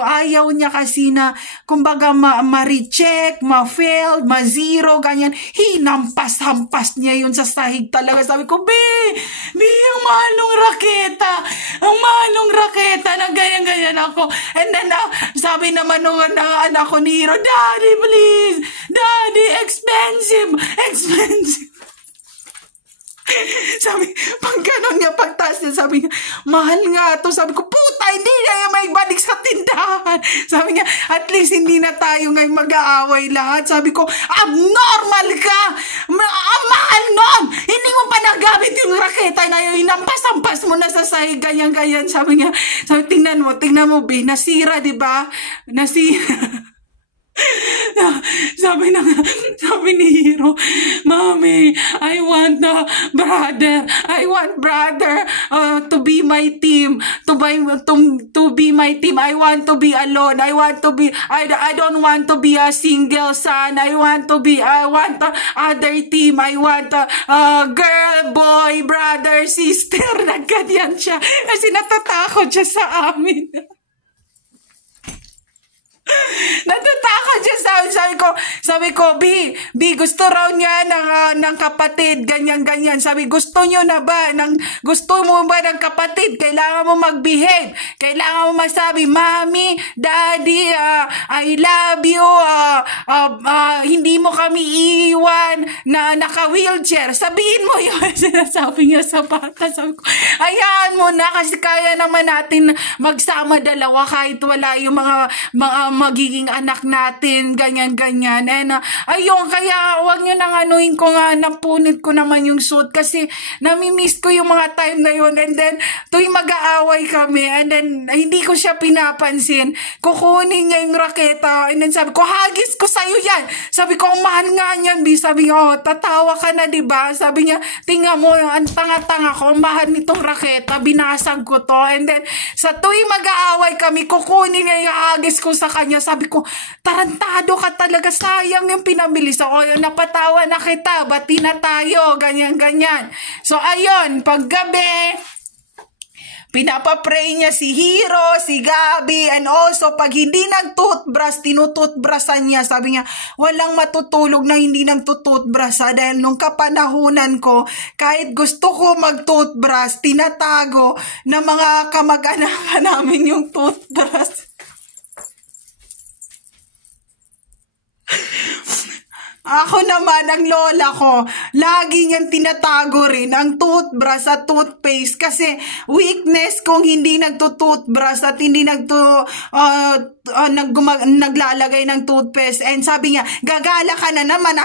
Ayaw niya kasi na, kumbaga, ma-reject, ma-fail, ma-zero, ganyan. Hinampas-hampas niya yun sa sahig talaga. Sabi ko, ang malong raketa, na ganyan ako. And then, sabi naman nung anak ko ni Hiro, Daddy, please, Daddy, expensive. Sabi, pag gano'n niya, pagtaas niya, sabi niya, mahal nga to. Sabi ko, puta, hindi na may balik sa tindahan. Sabi niya, at least hindi na tayo ngayon mag-aaway lahat. Sabi ko, abnormal ka! Ang mahal nun! Hindi mo pa nagamit yung raketa ngayon, hinampas-ampas mo na sa sahig, ganyan. Sabi niya, tingnan mo, B, nasira, di ba? Nasira. Sabi ni Hiro, Mommy, I want brother to be my team, to be my team. I want to be alone. I don't want to be a single son. I want other team. I want girl, boy, brother, sister. Nagganyan siya kasi natatakot siya sa amin. Natatakot siya sabi ko, B, gusto raw niya ng kapatid, ganyan. Sabi, gusto mo ba ng kapatid? Kailangan mo mag-behave. Kailangan mo masabi, Mommy, Daddy, I love you. Hindi mo kami iiwan na naka-wheelchair. Sabihin mo yun. Sinasabi niya sa bata. Sabi ko, hayaan mo na kasi kaya naman natin magsama dalawa kahit wala yung mga magiging anak natin, ganyan-ganyan. And ayun, kaya wag nyo nang anuin ko nga, napunit ko naman yung suit kasi namimiss ko yung mga time na yun. And then, tuwing mag-aaway kami, and then, hindi ko siya pinapansin. Kukunin niya yung raketa, and then sabi ko, hagis ko sa'yo yan. Sabi ko, ang mahal nga niyan, B. Sabi niya, oh, tatawa ka na, diba? Sabi niya, tingnan mo, ang tanga-tanga ko, ang mahal nitong raketa, binasag ko to. And then, sa tuwing mag-aaway kami, kukunin niya yung hagis ko sa kanya. Sabi ko, tarantado ka talaga, sayang yung pinabilis ako. Yun, napatawa na kita, bati na tayo, ganyan-ganyan. So, ayun, paggabi, pinapapray niya si Hero, si Gabi, and also pag hindi nag-toothbrush, tinutoothbrushan niya. Sabi niya, walang matutulog na hindi nag-toothbrush dahil nung kapanahunan ko, kahit gusto ko mag-toothbrush, tinatago ng mga kamag-anak namin yung toothbrush. Ako naman, ang lola ko, lagi niyang tinatago rin ang toothbrush at toothpaste kasi weakness kung hindi nagtutoothbrush at hindi naglalagay ng toothpaste. And sabi niya, gagala ka na naman,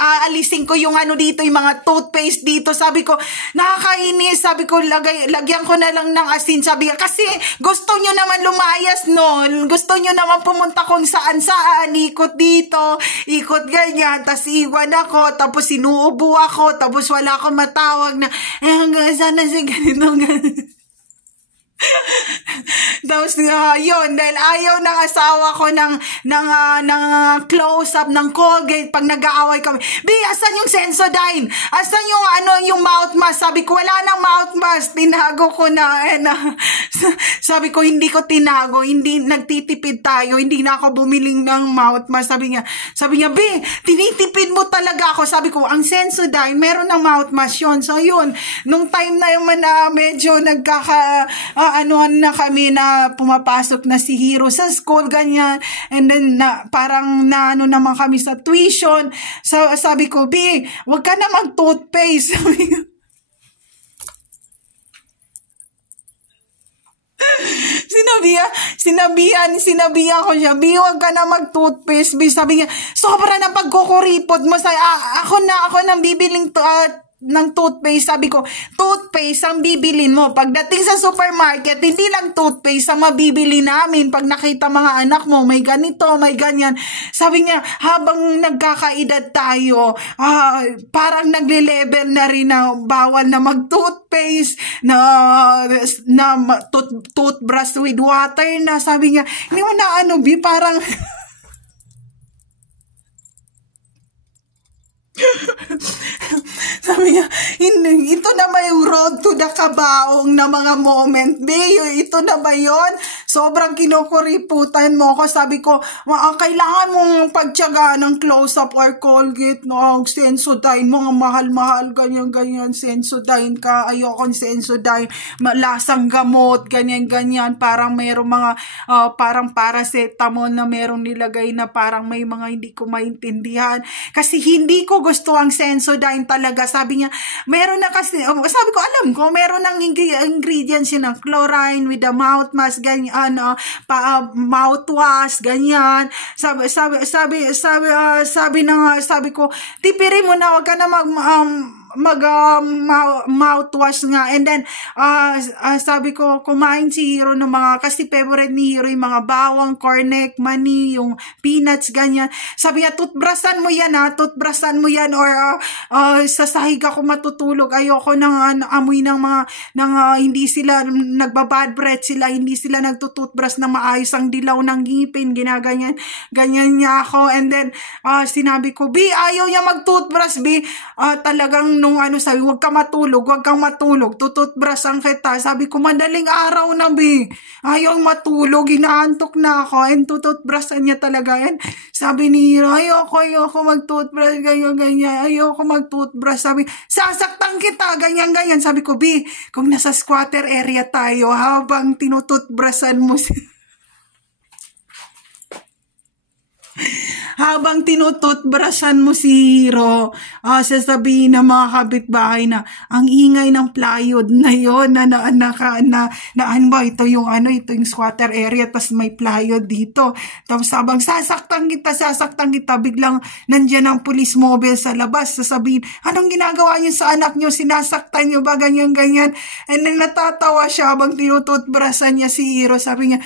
aalisin ko yung ano dito, yung mga toothpaste dito. Sabi ko, nakakainis. Sabi ko, lagyan ko na lang ng asin. Sabi niya, kasi gusto niyo naman lumayas, no? Gusto niyo naman pumunta kung saan-saan. Ikot dito, ikot ganyan, tapos iwan ako, tapos sinuubo ako, tapos wala akong matawag na, hanggang sana si ganito, ganito. Tapos yun, dahil ayaw ng asawa ko ng close-up, ng Colgate pag nag-aaway kami. Asan yung Sensodyne? Asan yung yung mouth mask? Sabi ko, wala nang mouth mask. Tinago ko na. Sabi ko, hindi ko tinago. Hindi, nagtitipid tayo. Hindi na ako bumiling ng mouth mask. Sabi niya, tinitipid mo talaga ako. Sabi ko, ang Sensodyne, meron ng mouth mask yun. So yun, nung time na yung medyo na kami na pumapasok na si Hero sa school, ganyan. And then, parang naano naman kami sa tuition. So, sabi ko, wag ka na mag-toothpaste. Sinabihan ko siya, wag ka na mag-toothpaste. Sabi niya, sobra na pagkukuripot mo. Ako na bibiling ng toothpaste. Sabi ko, toothpaste ang bibilin mo. Pagdating sa supermarket, hindi lang toothpaste ang mabibili namin. Pag nakita mga anak mo, may ganito, may ganyan. Sabi niya, habang nagkakaedad tayo, parang nagle-level na rin na bawal na mag-toothpaste, na toothbrush with water na. Sabi niya, hindi mo na parang sabi niya, ito na ba yung road to the kabaong na mga moment, ito na ba yun? Sobrang kinukuriputan mo ako. Sabi ko, kailangan mong pagtyaga ng close-up or Colgate, no? Sensodyne, mga mahal-mahal, ganyan-ganyan, Sensodyne ka, ayokong Sensodyne, lasang gamot, ganyan-ganyan, parang mayroong mga, parang paracetamol na mayroong nilagay na parang may mga hindi ko maintindihan. Kasi hindi ko gusto ang Sensodyne talaga. Sabi niya, meron na kasi, sabi ko, alam ko, meron ng ingredients yun ng chlorine with the mouth mask, ganyan, mouthwash, ganyan. Sabi ko, tipirin mo na, wag ka na mouthwash nga. And then sabi ko, kumain si Hero ng mga, kasi favorite ni Hero yung mga bawang, cornek, mani, yung peanuts, ganyan. Sabi niya, toothbrushan mo yan, or sa sahig ako matutulog. Ayoko ng amoy ng mga hindi sila nagbabad breath sila, hindi sila nagtutoothbrush na maayos, ang dilaw ng ngipin, ginaganyan niya ako. And then sinabi ko, ayaw niya mag-toothbrush, talagang nung sabi, wag kang matulog, tututbrushan kita. Sabi ko, madaling araw na, ayaw matulog, inaantok na ako, and tututbrushan niya talaga. And sabi ni Hero, ayoko mag-toothbrush, ganyan, ayoko mag-toothbrush. Sabi, sasaktan kita, ganyan. Sabi ko, kung nasa squatter area tayo, habang tinututbrushan mo habang tinututbrasan mo si Hero, sasabihin ng mga kapitbahay na ang ingay ng plywood na yon ano ba, ito yung squatter area, tas may plywood dito. Tapos habang sasaktan kita, biglang nandiyan ang police mobile sa labas, sasabihin, anong ginagawa niyo sa anak niyo, sinasaktan niyo ba, ganyan. And then natatawa siya habang tinututbrasan niya si Hero. Sabi niya,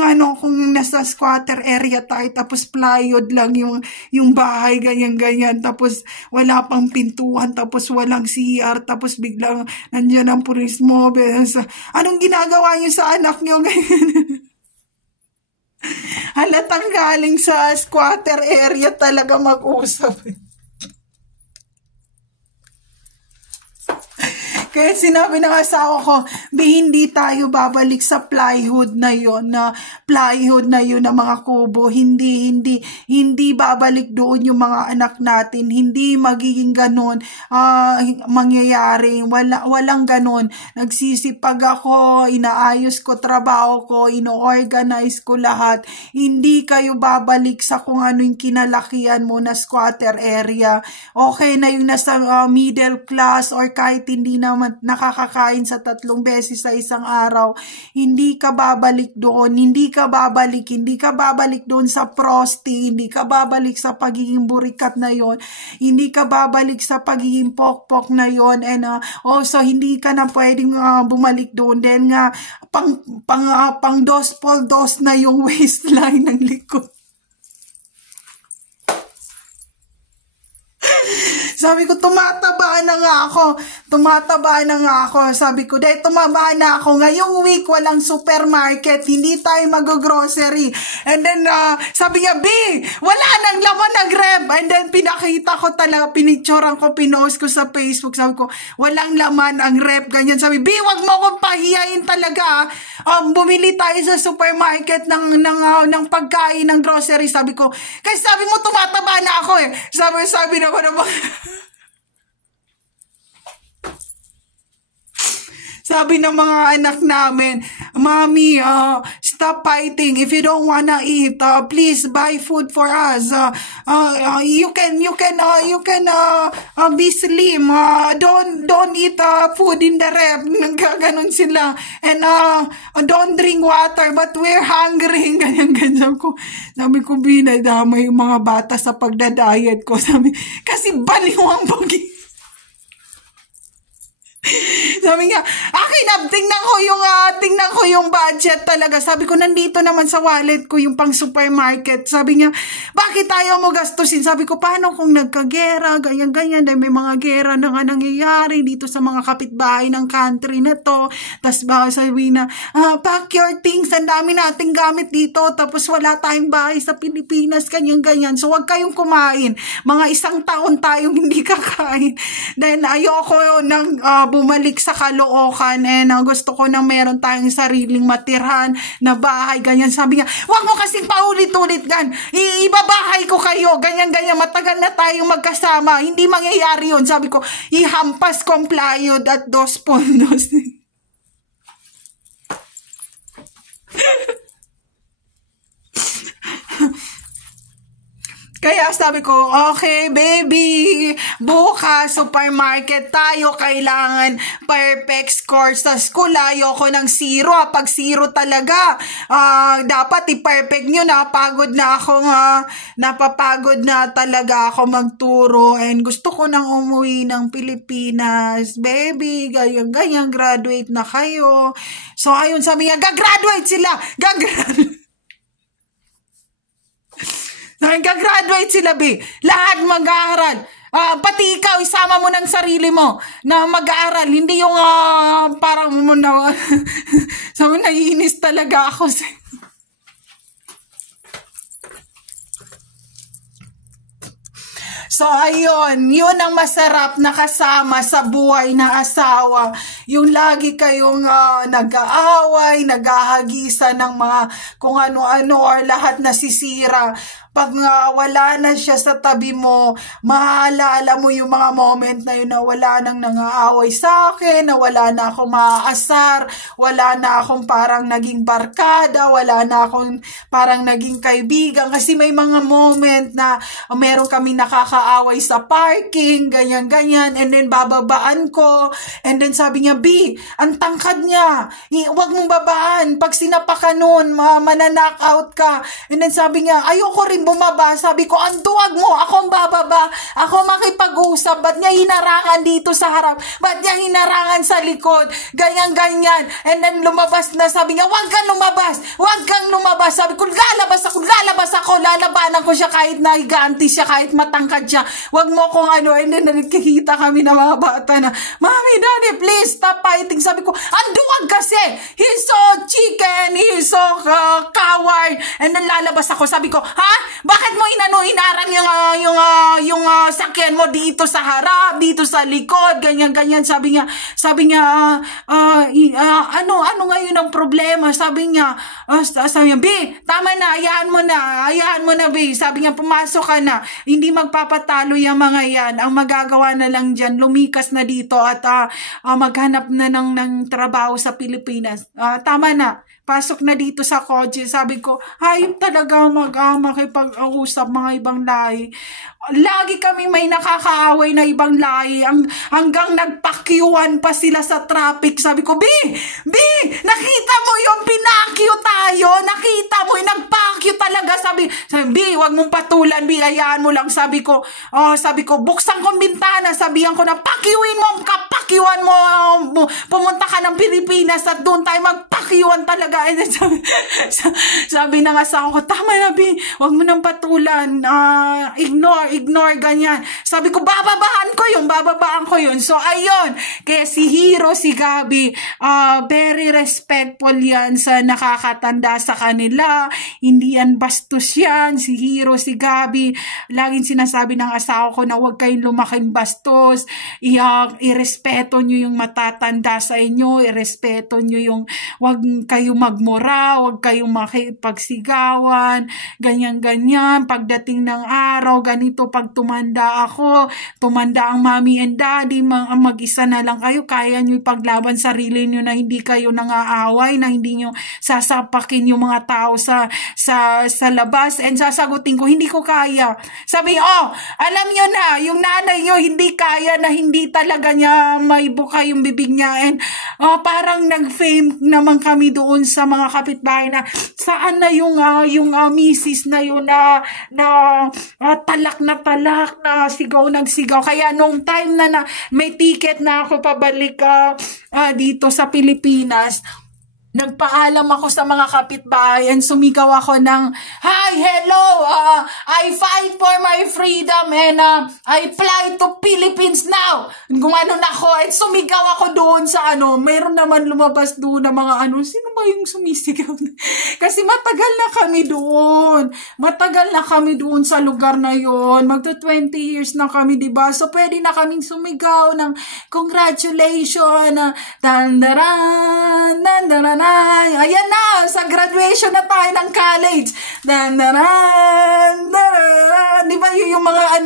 nga no, kung nasa squatter area tayo, tapos plywood lang yung bahay, ganyan. Tapos wala pang pintuan, tapos walang CR, tapos biglang nandiyan ang police mobile. Anong ginagawa niyo sa anak niyo, ganyan. Halatang galing sa squatter area talaga mag-usap. Kaya sinabi ng asawa ko, hindi tayo babalik sa plywood na yon na mga kubo. Hindi babalik doon yung mga anak natin. Hindi magiging ganon mangyayari. Walang ganon. Nagsisipag ako, inaayos ko trabaho ko, ino-organize ko lahat. Hindi kayo babalik sa kung ano yung kinalakihan mo na squatter area. Okay na yung nasa middle class or kahit hindi naman nakakakain sa 3 beses sa isang araw, hindi ka babalik doon, hindi ka babalik doon sa prosti, hindi ka babalik sa pagiging burikat na yon, hindi ka babalik sa pagiging pokpok na yon, and also hindi ka na pwedeng bumalik doon. Then pang dos na yung waistline ng likod. Sabi ko, tumataba na nga ako. Sabi ko, dahil tumaba na ako. Ngayong week, walang supermarket. Hindi tayo mag-grocery. And then, sabi niya, B, wala nang laman ng ref. And then, pinakita ko talaga, pinicturean ko, pinost ko sa Facebook. Sabi ko, walang laman ang ref. Ganyan. Sabi, B, wag mo akong pahiyain talaga. Bumili tayo sa supermarket ng pagkain, ng grocery. Sabi ko, kasi sabi mo, tumataba na ako eh. Sabi na ko naman. Sabi ng mga anak namin, Mommy, stop fighting. If you don't wanna eat, please buy food for us. You can be slim. Don't eat food in the ref. Gaganon sila. And don't drink water, but we're hungry. Ganyan. Sabi ko, binadamay yung mga bata sa pagdadayet ko. Kasi baliw ang bagi. Sabi niya, tingnan ko yung budget talaga. Sabi ko, nandito naman sa wallet ko yung pang supermarket. Sabi niya, bakit ayaw mo gastusin? Sabi ko, paano kung nagkagera, ganyan, dahil may mga gera na nga nangyayari dito sa mga kapitbahay ng country na to. Tapos baka sabi na, pack your things, ang dami nating gamit dito, tapos wala tayong bahay sa Pilipinas, ganyan. So wag kayong kumain. Mga 1 taon tayong hindi kakain. Then ayoko nang bumalik sa Caloocan, and gusto ko na meron tayong sariling matirhan na bahay, ganyan. Sabi niya, wag mo kasing paulit-ulit gan, ibabahay ko kayo, ganyan, matagal na tayong magkasama, hindi mangyayari yun. Sabi ko, ihampas kong plywood at 2 pondos. Kaya sabi ko, okay baby, bukas supermarket tayo, kailangan perfect score sa school. Ayoko ng 0. Pag 0 talaga, dapat i-perfect nyo. Napapagod na talaga ako magturo, and gusto ko nang umuwi ng Pilipinas. Baby, ganyan, graduate na kayo. So ayun, sabi niya, gagraduate sila, Nag-graduate sila, B. Lahat mag-aaral. Pati ikaw, isama mo ng sarili mo na mag-aaral. Hindi yung parang so, naiinis talaga ako sa... So, ayun, yun ang masarap na kasama sa buhay na asawa. yung lagi kayong nag-aaway, naghahagisan ng mga kung ano-ano or lahat nasisira. Pag wala na siya sa tabi mo, maalala mo yung mga moment na yun na wala nang nangaaway sa akin, na wala na akong maaasar, wala na akong parang naging barkada, wala na akong parang naging kaibigan. Kasi may mga moment na meron kami nakakaaway sa parking, ganyan-ganyan, and then bababaan ko, and then sabi niya, B, ang tangkad niya, huwag mong babaan, pag sinapakan nun, mananockout ka. And then sabi niya, ayoko rin bumaba. Sabi ko, ang duwag mo, akong bababa, ako makipag-usap, ba't niya hinarangan dito sa harap, ba't niya hinarangan sa likod, ganyan-ganyan. And then lumabas na, sabi niya, huwag kang lumabas, huwag kang lumabas. Sabi ko, lalabas ako, lalabanan ko siya kahit naiganti siya, kahit matangkad siya, huwag mo kung ano. And then nagkikita kami ng mga bata na, Mommy, Daddy, please stop fighting. Sabi ko, ang duwag kasi, he's so chicken, he's so coward. And then lalabas ako, sabi ko, ha? Bakit mo inarang yung sakyan mo dito sa harap, dito sa likod, ganyan-ganyan. Sabi niya, ano ngayon ang problema? Sabi niya, B, tama na, hayaan mo na, B. Sabi niya, pumasok ka na, hindi magpapatalo yung mga yan. Ang magagawa na lang dyan, lumikas na dito at maghanap na ng trabaho sa Pilipinas. Tama na, pasok na dito sa kotse. Sabi ko, hayop talaga makipag-usap mga ibang lahi. Lagi kami may nakakaaway na ibang lahi. Hanggang nagpakyuan pa sila sa traffic. Sabi ko, B, nakita mo yung pinakyo tayo? Nakita mo yung nagpakyo talaga? Sabi, B, wag mong patulan, B, hayaan mo lang. Sabi ko, buksan kong bintana. Sabihan ko na, pakyuin mo, kapakyuan mo. Pumunta ka ng Pilipinas at doon tayo magpakyuan talaga. And then sabi ng asawa ko, tama na, B, wag mo nang patulan. Ignore, ganyan. Sabi ko, bababaan ko yun. So, ayun. Kaya si Hero, si Gabi, very respectful yan sa nakakatanda sa kanila. Hindi yan bastos yan. Si Hero, si Gabi, laging sinasabi ng asawa ko na huwag kayong lumaking bastos. Irespeto nyo yung matatanda sa inyo. Irespeto nyo yung huwag kayong magmura, huwag kayong makipagsigawan, ganyan-ganyan. Pagdating ng araw, ganito, pag tumanda ang mommy and daddy, mag-isa na lang kayo, kaya nyo ipaglaban sarili nyo na hindi kayo nangaaway, na hindi nyo sasapakin yung mga tao sa labas. And sasagutin ko, hindi ko kaya. Sabi, alam nyo na, yung nanay nyo hindi kaya, na hindi talaga niya maibuka yung bibig niya. And parang nag-fame naman kami doon sa mga kapitbahay na saan na yung misis na yun na talak na sigaw ng sigaw. Kaya nung time na may ticket na ako pabalik dito sa Pilipinas, nagpaalam ako sa mga kapitbahayan, sumigaw ako ng, hi, hello, I fight for my freedom and I fly to Philippines now. Gumanon ako at sumigaw ako doon sa mayroon naman lumabas doon na mga sino ba yung sumisigaw? Kasi matagal na kami doon sa lugar na yon. Magto 20 years na kami, diba? So pwede na kaming sumigaw ng congratulations, dandaran, ayan na, sa graduation na tayo ng college. Di ba yung mga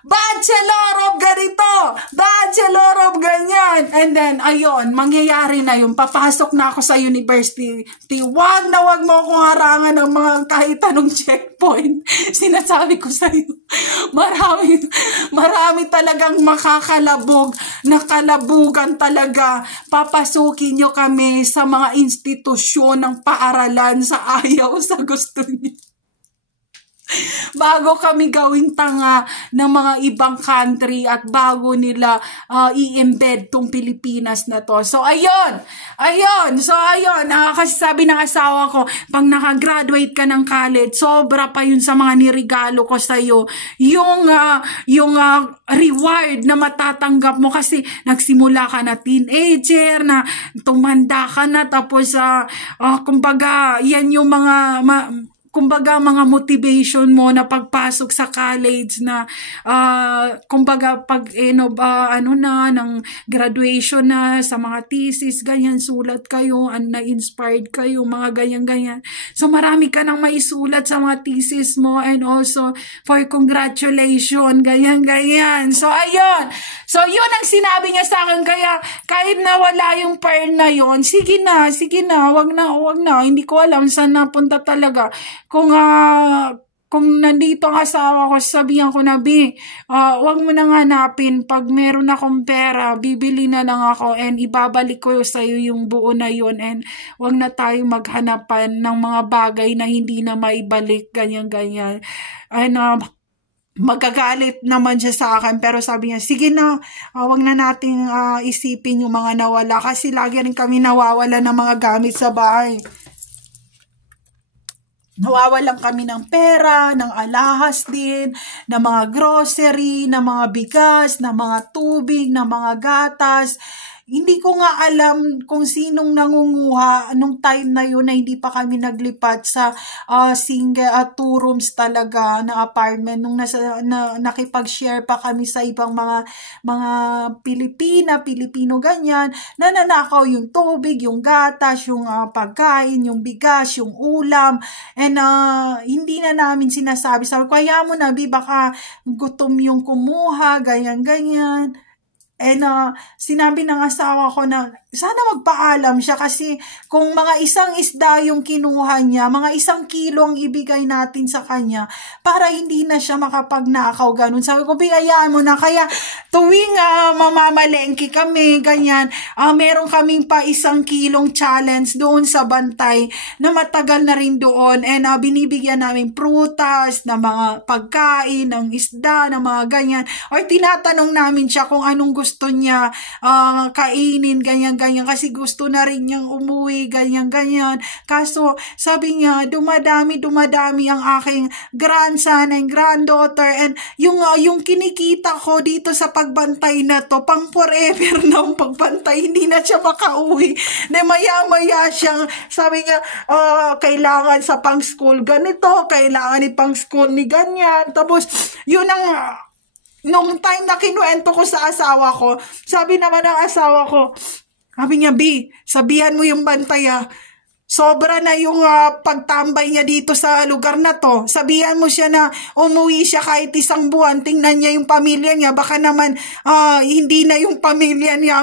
bachelor of ganito, bachelor of ganyan. And then, ayun, mangyayari na yun. Papasok na ako sa university. Wag mo akong harangan ng mga kahit anong checkpoint. Sinasabi ko sa'yo, marami talagang makakalabog, nakalabugan talaga. Papasukin nyo kami sa mga institusyon ng paaralan sa ayaw, sa gusto niyo. Bago kami gawing tanga ng mga ibang country at bago nila i-embed tong Pilipinas na to. So, ayun. Kasi sabi ng asawa ko, pag nakagraduate ka ng college, sobra pa yun sa mga nirigalo ko sa'yo. Yung reward na matatanggap mo kasi nagsimula ka na teenager, na tumanda ka na, tapos kumbaga, yan yung mga kumbaga mga motivation mo na pagpasok sa college na kumbaga pag ng graduation na sa mga thesis ganyan, sulat kayo, na-inspired kayo, mga ganyan. So marami ka nang maisulat sa mga thesis mo, and also for congratulations, ganyan. So ayun, so yun ang sinabi niya sa akin, kaya kahit na wala yung pearl na yon, sige na, wag na, hindi ko alam saan napunta talaga. Kung nandito ang asawa ko, sabihan ko na, wag mo nang hanapin. Pag meron akong pera, bibili na lang ako and ibabalik ko sa iyo yung buo na yun, and wag na tayo maghanapan ng mga bagay na hindi na maibalik, ganyan. And magagalit naman siya sa akin, pero sabi niya, sige na, wag na nating isipin yung mga nawala, kasi lagi rin kami nawawala ng mga gamit sa bahay. Nawawalan kami ng pera, ng alahas din, ng mga grocery, ng mga bigas, ng mga tubig, ng mga gatas. Hindi ko nga alam kung sinong nangunguha nung time na yun na hindi pa kami naglipat sa single 2 rooms talaga na apartment, nung nakipag-share pa kami sa ibang mga Pilipino ganyan, na nanakaw yung tubig, yung gatas, yung pagkain, yung bigas, yung ulam, and hindi na namin sinasabi. Sabi ko, kaya mo na, baka gutom yung kumuha, ganyan. And sinabi ng asawa ko na sana magpaalam siya, kasi kung mga isang isda yung kinuha niya, mga 1 kilo ang ibigay natin sa kanya para hindi na siya makapagnakaw, ganun. Sabi ko, bigayaan mo na. Kaya tuwing mamamalengke kami, ganyan, meron kaming pa 1 kilong challenge doon sa bantay na matagal na rin doon, and binibigyan namin prutas, na mga pagkain, ng isda, na mga ganyan, or tinatanong namin siya kung anong gusto niya kainin, ganyan, kasi gusto na rin niyang umuwi, ganyan. Kaso sabi niya, dumadami ang aking grandson and granddaughter, and yung kinikita ko dito sa pagbantay na to, pang forever na ang pagbantay, hindi na siya makauwi. Na maya siyang, sabi niya, kailangan sa pang school ganito, kailangan ni pang school ni ganyan. Tapos yun ang nung time na kinuwento ko sa asawa ko, sabi naman ng asawa ko, sabi niya, sabihan mo yung bantay, sobra na yung pagtambay niya dito sa lugar na to. Sabihan mo siya na umuwi siya kahit 1 buwan, tingnan niya yung pamilya niya, baka naman hindi na yung pamilya niya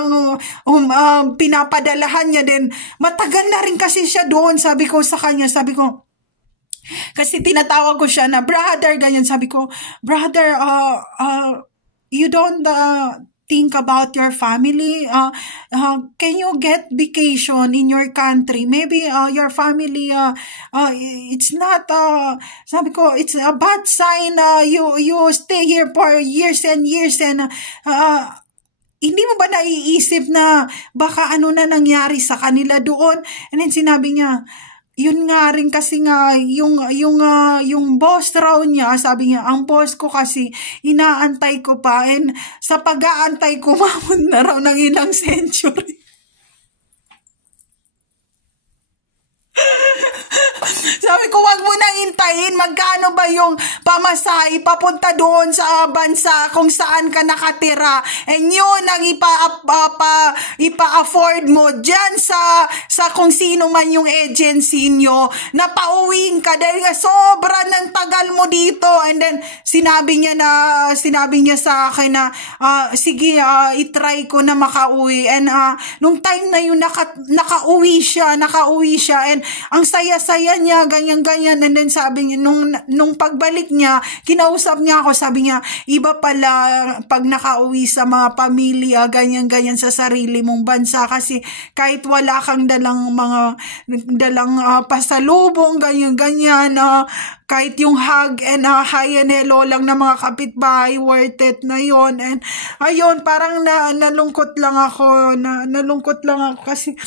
pinapadalahan niya din. Matagal na rin kasi siya doon, sabi ko sa kanya, kasi tinatawag ko siya na brother, ganyan. Sabi ko, brother, you don't think about your family? Can you get vacation in your country? Maybe your family, it's not, sabi ko, it's a bad sign. You stay here for years and hindi mo ba naiisip na baka ano na nangyari sa kanila doon? And then sinabi niya, yun nga rin kasi nga, yung boss raw niya, sabi niya, ang boss ko kasi, inaantay ko pa, and sa pag-aantay ko, umabot na raw ng ilang century. Sabi ko, wag mo nang hintayin. Magkano ba yung pamasahe papunta doon sa bansa kung saan ka nakatira? And yun ang ipa-afford mo dyan sa kung sino man yung agency nyo na pauwiin ka dahil sobra ng tagal mo dito. And then sinabi niya sa akin na sige, itry ko na makauwi. And nung time na yun nakauwi siya, and ang saya-saya niya, ganyan. And then sabi niya, nung pagbalik niya, kinausap niya ako, sabi niya, iba pala pag nakauwi sa mga pamilya, ganyan sa sarili mong bansa, kasi kahit wala kang dalang pasalubong, ganyan, kahit yung hug and hi and hello lang na mga kapitbahay, worth it na yon. And ayun, parang nalungkot lang ako kasi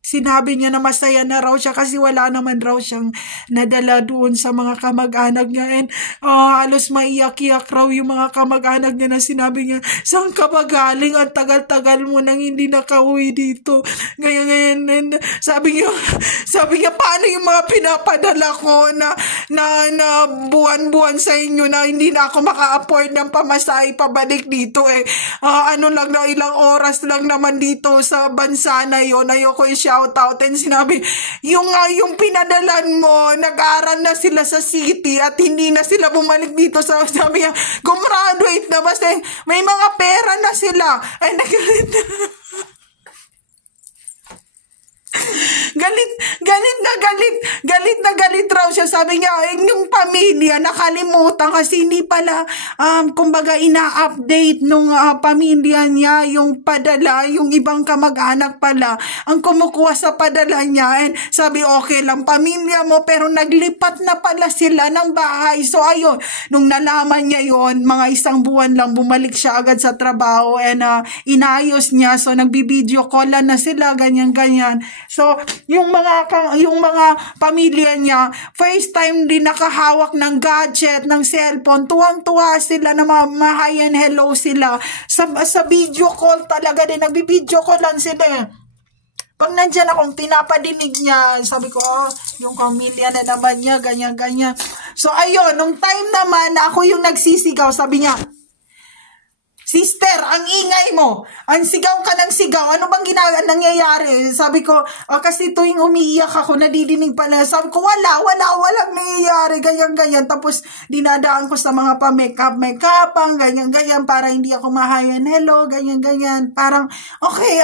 Sinabi niya na masaya na raw siya kasi wala naman raw siyang nadala doon sa mga kamag-anak niya. And halos maiyak-iyak raw yung mga kamag-anak niya na sinabi niya, saan ka ba galing? Ang tagal-tagal mo nang hindi nakauwi dito. Ngayon, and sabi niya, paano yung mga pinapadala ko na buwan-buwan sa inyo na hindi na ako maka-afford ng pamasahe pabalik dito eh. Ano lang na ilang oras lang naman dito sa bansa na yon. Ayoko shout out, and sinabi, yung pinadalan mo, nag-aral na sila sa city at hindi na sila bumalik dito sa, sabi niya, gumraduate na, basta may mga pera na sila. Ay, galit na galit raw siya. Sabi niya, yung pamilya nakalimutan kasi hindi pala kumbaga ina-update nung pamilya niya yung padala, yung ibang kamag-anak pala ang kumukuha sa padala niya. And sabi, okay lang pamilya mo, pero naglipat na pala sila ng bahay. So ayun, nung nalaman niya yon, mga 1 buwan lang bumalik siya agad sa trabaho, and inayos niya. So nagbi-video call na sila, ganyan. So, yung mga pamilya niya, first time din nakahawak ng gadget, ng cellphone, tuwang-tuwa sila na mahayan hello sila. Sa video call talaga din, nagbi-video call lang sila. Pag nandyan akong pinapadinig niya, sabi ko, yung pamilya na naman niya, ganyan. So, ayun, nung time naman na ako yung nagsisigaw, sabi niya, sister, ang ingay mo. Ang sigaw ka ng sigaw. Ano bang nangyayari? Sabi ko, kasi tuwing umiiyak ako, nadidinig pala. Sabi ko, walang nangyayari. Ganyan. Tapos, dinadaan ko sa mga pa-makeup-makeupang, ganyan. Para hindi ako mahayan. Hello, ganyan. Parang, okay,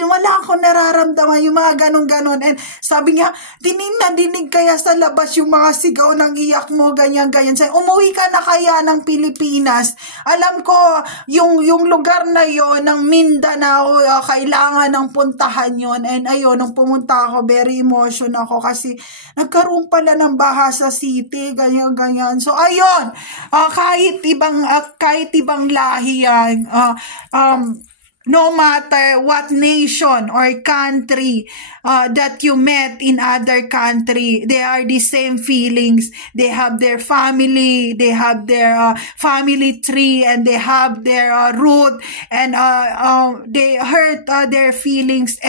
wala akong nararamdaman. Yung mga ganon. And sabi niya, dinig kaya sa labas yung mga sigaw ng iyak mo, ganyan. Sabi, umuwi ka na kaya ng Pilipinas. Alam ko, yung lugar na yon ng Mindanao, kailangan ng puntahan yon. And ayun, nung pumunta ako, very emotional ako kasi nagkaroon pala ng baha sa city, ganyan. So ayun, kahit ibang lahi yan, no matter what nation or country that you met in other country, they are the same feelings. They have their family, they have their family tree, and they have their root, and they hurt their feelings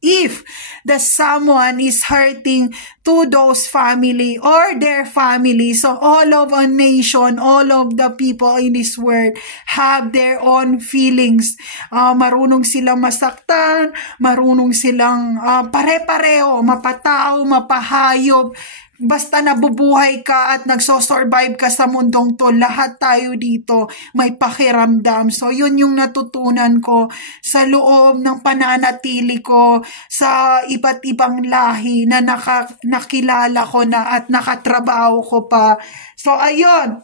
if the someone is hurting to those family or their family. So all of a nation, all of the people in this world have their own feelings. Marunong silang masaktan, marunong silang pare-pareho, mapatao, mapahayop. Basta nabubuhay ka at nagsosurvive ka sa mundong to, lahat tayo dito may pakiramdam. So yun yung natutunan ko sa loob ng pananatili ko sa iba't ibang lahi na nakilala ko na at nakatrabaho ko pa. So ayun.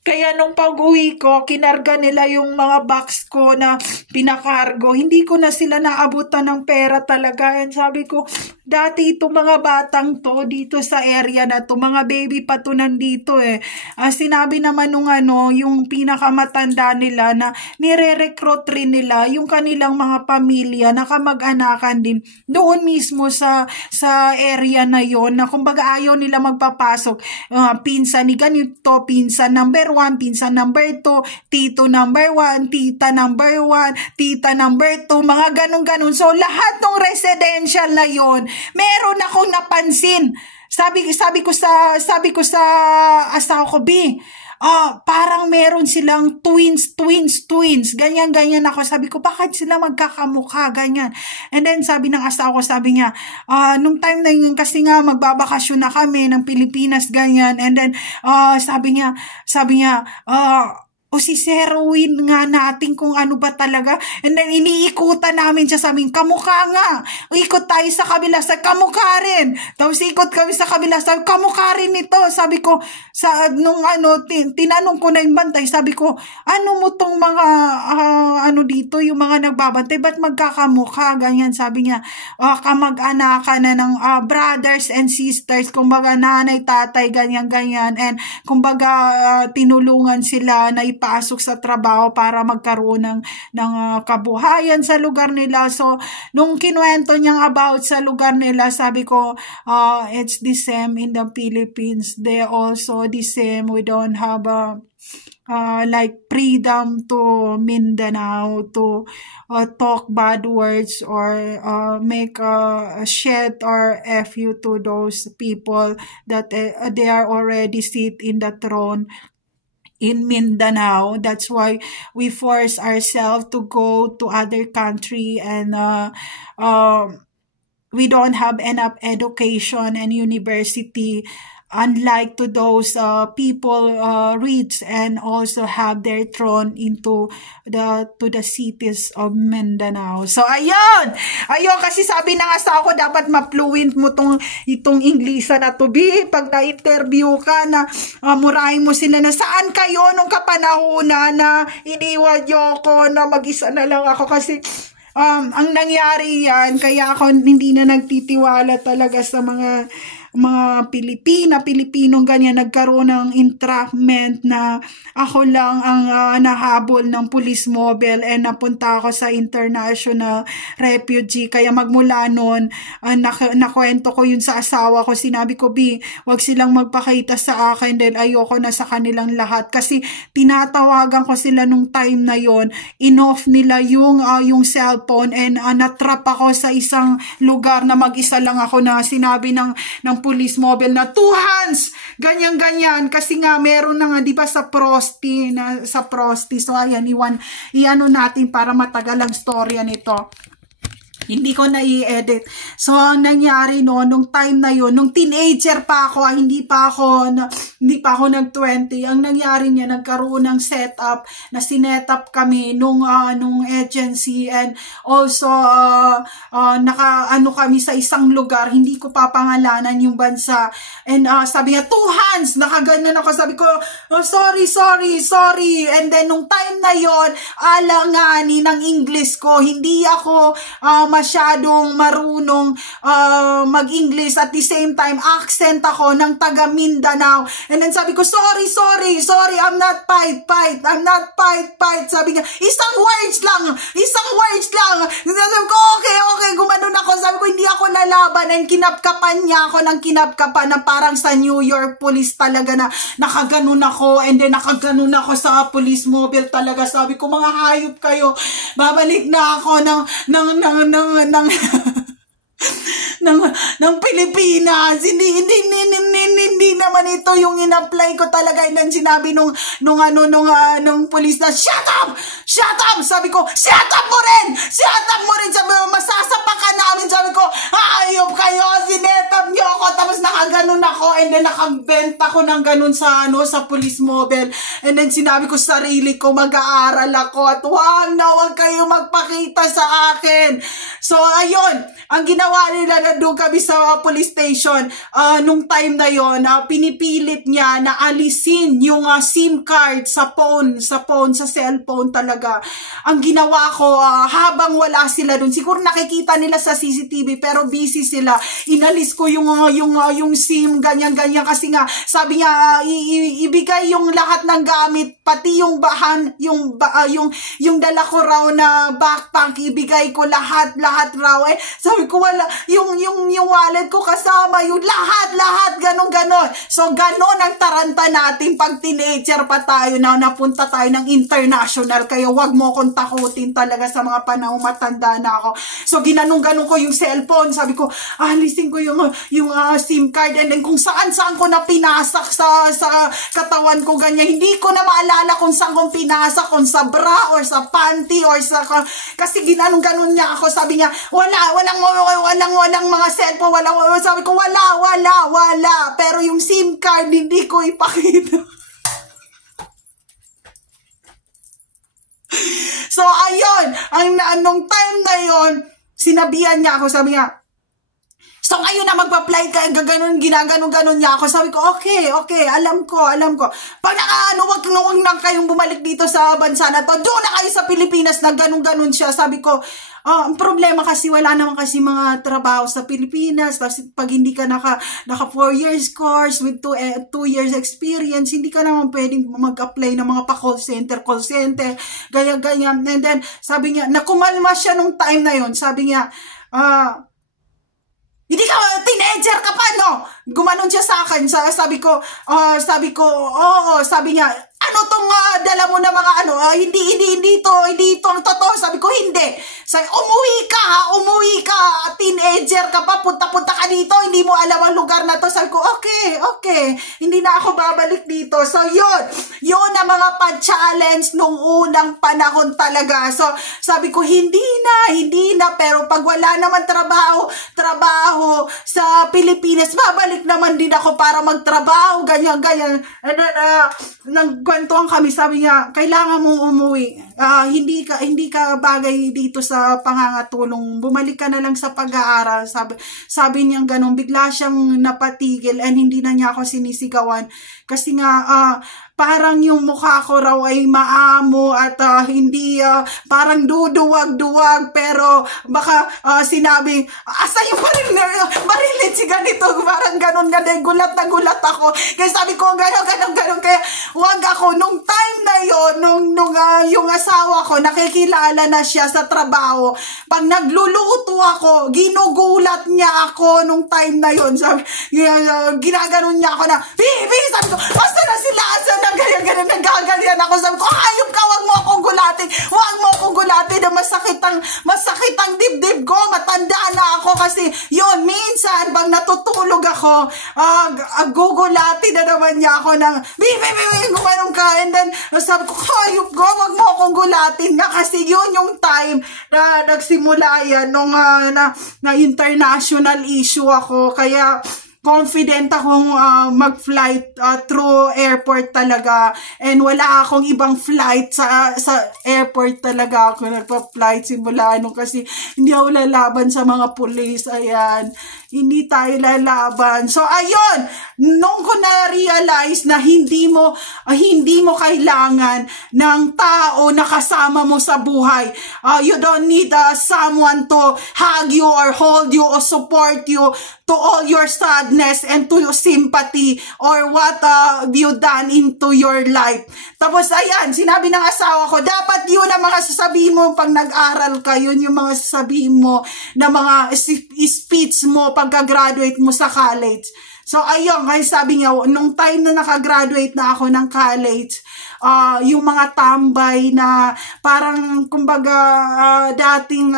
Kaya nung pag-uwi ko, kinarga nila yung mga box ko na pinakargo. Hindi ko na sila naabutan ng pera talaga. And sabi ko, dati itong mga batang to dito sa area na to, mga baby pa to nandito eh. Sinabi naman nung yung pinakamatanda nila na nire-recruit rin nila yung kanilang mga pamilya na kamag-anakan din doon mismo sa area na yon, na kumbaga ayaw nila magpapasok. Pinsan ni ganito, pinsan number 1, pinsan number 2, tito number 1, tita number 1, tita number 2, mga ganun. So lahat ng residential na yon, meron akong napansin. Sabi ko sa asawa ko, parang meron silang twins. Ganyan ako. Sabi ko, bakit sila magkakamukha? Ganyan. And then sabi ng asawa ko, sabi niya, nung time na yun, kasi nga magbabakasyon na kami ng Pilipinas, ganyan. And then sabi niya, o si Serwin nga natin kung ano ba talaga. And then iniikutan namin siya, sa amin, kamukha nga. Ikot tayo sa kabila, sa kamukha rin. Tapos ikot kami sa kabila, sabi, kamukha rin ito. Sabi ko, nung tinanong ko na yung bantay, sabi ko, ano mo tong mga, dito, yung mga nagbabantay, ba't magkakamukha? Ganyan, sabi niya, kamag-anakan na ng brothers and sisters, kumbaga nanay, tatay, ganyan. And kumbaga, tinulungan sila na maipasok sa trabaho para magkaroon ng kabuhayan sa lugar nila. So, nung kinuwento niyang about sa lugar nila, sabi ko, it's the same in the Philippines. They also the same. We don't have like freedom to Mindanao to talk bad words or make a shit or fu to those people that they are already sit in the throne in Mindanao. That's why we force ourselves to go to other country, and we don't have enough education and university, unlike to those people rich and also have their throne into the cities of Mindanao. So ayun kasi sabi na nga sa ako, dapat ma-fluent mo itong Inglisa na to, be pag na-interview ka na murahin mo sila na saan kayo nung kapanahunan na iniwan niyo ako na mag-isa na lang ako, kasi ang nangyari yan, kaya ako hindi na nagtitiwala talaga sa mga Pilipinong ganyan. Nagkaroon ng entrapment na ako lang ang nahabol ng police mobile and napunta ako sa international refugee. Kaya magmula noon, nakwento ko yun sa asawa ko. Sinabi ko, wag silang magpakita sa akin dahil ayoko na sa kanilang lahat. Kasi tinatawagan ko sila nung time na yon, in-off nila yung cellphone, and natrap ako sa isang lugar na mag-isa lang ako, na sinabi ng police mobile na 2 hands, ganyan, kasi nga meron na nga, di ba, sa Prosty. So ayan, iano natin para matagal ang storya nito. Hindi ko na i-edit. So, ang nangyari nung time na yon, nung teenager pa ako, hindi pa ako nag-20, ang nangyari niya, nagkaroon ng setup, na sinetup kami nung agency, and also, kami sa isang lugar, hindi ko papangalanan yung bansa, and sabi niya, 2 hands, nakaganon ako, sabi ko, sorry, and then nung time na yon, alanganin ng English ko, hindi ako, masyadong marunong mag-English, at the same time accent ako ng taga Mindanao, and then sabi ko, sorry, I'm not fight, sabi niya, isang words lang, sabi ko, okay, gumanon ako, sabi ko, hindi ako lalaban, and kinapkapan niya ako ng kinapkapan na parang sa New York police talaga, na nakaganon ako, and then nakaganon ako sa police mobile talaga. Sabi ko, mga hayop kayo, babalik na ako ng Pilipinas. Hindi naman ito yung in-apply ko talaga. And then sinabi nung police na, shut up! Sabi ko, shut up mo rin! Sabi ko, masasapa ka namin. Sabi ko, ayop kayo, sinetap niyo ako, tapos nakaganon ako, and then nakagbenta ko ng ganon sa police mobile. And then sinabi ko sa sarili ko, mag-aaral ako, at wag kayo magpakita sa akin. So ayun, ang ginawa nila, na doon kami sa police station, nung time na yon, pinipilit niya na alisin yung SIM card sa cellphone talaga. Ang ginawa ko, habang wala sila doon, siguro nakikita nila sa CCTV, pero busy sila, inalis ko yung SIM, ganyan, kasi nga, sabi niya, ibigay yung lahat ng gamit, pati yung bahan, yung dala ko raw na backpack, ibigay ko lahat raw. Sabi ko, wala, yung wallet ko kasama, yung lahat, ganon. So, ganon ang taranta natin pag teenager pa tayo, na napunta tayo ng international, kaya wag mo akong takutin talaga sa mga panahon, matanda na ako. So, ganon ko yung cellphone, sabi ko, alisin ko yung SIM card, and then kung saan ko na pinasak sa katawan ko, ganyan, hindi ko na maalala kung saan kong pinasak, kung sa bra, or sa panty, or kasi ganon niya ako, sabi niya, walang mga cellphone, sabi ko, wala, pero yung SIM card, hindi ko ipakita. So, ayun, nung time na yon, sinabihan niya ako, sabi niya, So ngayon na magpa-apply ka, ginaganon niya ako. Sabi ko, okay, alam ko. Pag wag lang kayong bumalik dito sa bansa na to, doon na kayo sa Pilipinas na ganon siya. Sabi ko, ang problema kasi wala naman kasi mga trabaho sa Pilipinas. Tapos pag hindi ka naka 4 years course with 2 years experience, hindi ka naman pwedeng mag-apply ng mga pa-call center, ganyan. And then, sabi niya, nakumalma siya nung time na yon. Sabi niya, hindi ka, teenager ka pa, no? Gumanon siya sa akin. Sabi ko, oo. Sabi niya, ano tong dala mo na mga hindi ito ang totoo. Sabi ko, hindi. Sabi, umuwi ka, teenager ka pa, punta ka dito, hindi mo alam ang lugar na to. Sabi ko, okay, hindi na ako babalik dito. So, yun ang mga pa-challenge nung unang panahon talaga. So, sabi ko, hindi na, pero pag wala naman trabaho sa Pilipinas, babalik naman din ako para magtrabaho, ganyan. And then, nagkwentuhan kami, sabi niya, kailangan mong umuwi. Hindi ka bagay dito sa pangangatulong. Bumalik ka na lang sa pag-aaral. Sabi niya ganun, bigla siyang napatigil and hindi na niya ako sinisigawan. Kasi nga, parang yung mukha ko raw ay maamo at hindi parang duduwag-duwag, pero baka sinabi, asa yung barilin si ganito, parang ganun, gulat na gulat ako. Kaya sabi ko, ganun, kaya wag ako. Nung time na yon, nung yung asawa ko, nakikilala na siya sa trabaho, pag nagluluto ako, ginugulat niya ako nung time na yon. Sabi, ginaganon niya ako na, Bibi, sabi ko, asa na sila, ganyan, nagagalian ako. Sabi ko, ayop ka, wag mo akong gulatin na masakit ang dibdib ko, matanda na ako. Kasi yun, minsan pag natutulog ako, gugulatin na naman niya ako ng bibi, gumanong ka. And then sabi ko, ayop ko, wag mo akong gulatin nga, kasi yun yung time na nagsimula yan nung na international issue ako. Kaya confident akong mag-flight through airport talaga, and wala akong ibang flight sa airport talaga ako nagpa-flight simula kasi hindi ako lalaban sa mga pulis. Ayan, hindi tayo lalaban. So ayun, nung ko na-realize na hindi mo kailangan ng tao na kasama mo sa buhay. You don't need someone to hug you or hold you or support you to all your sadness and to your sympathy or what you done into your life. Tapos ayan, sinabi ng asawa ko, dapat yun ang mga sasabihin mo pag nag-aral ka, yun yung mga sasabihin mo na mga speech mo pagka-graduate mo sa college. So ayun, kaya sabi niya, nung time na nakagraduate na ako ng college, yung mga tambay na parang kumbaga dating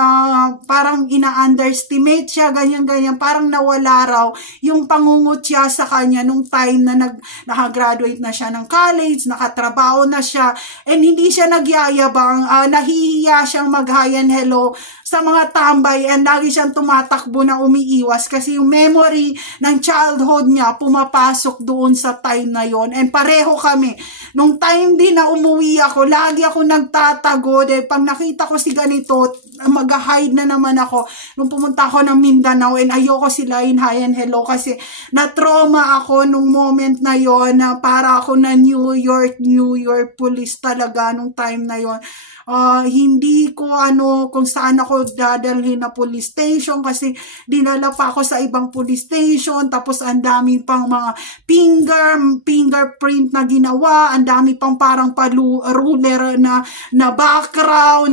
parang ina-underestimate siya, ganyan, parang nawala raw yung pangungutya sa kanya nung time na nakagraduate na siya ng college, nakatrabaho na siya, and hindi siya nagyayabang, nahihiya siyang mag-hi and hello sa mga tambay, and lagi siyang tumatakbo na umiiwas kasi yung memory ng childhood niya pumapasok doon sa time na yon. And pareho kami. Nung time din na umuwi ako, lagi ako nagtatago. Dahil pag nakita ko si ganito, mag-hide na naman ako. Nung pumunta ako ng Mindanao, and ayoko sila in hi and hello kasi na-trauma ako nung moment na yon, na para ako na New York police talaga nung time na yon. Hindi ko kung saan ako dadalhin na police station kasi dinala pa ako sa ibang police station, tapos ang dami pang mga fingerprint na ginawa, ang dami pang parang ruler na background,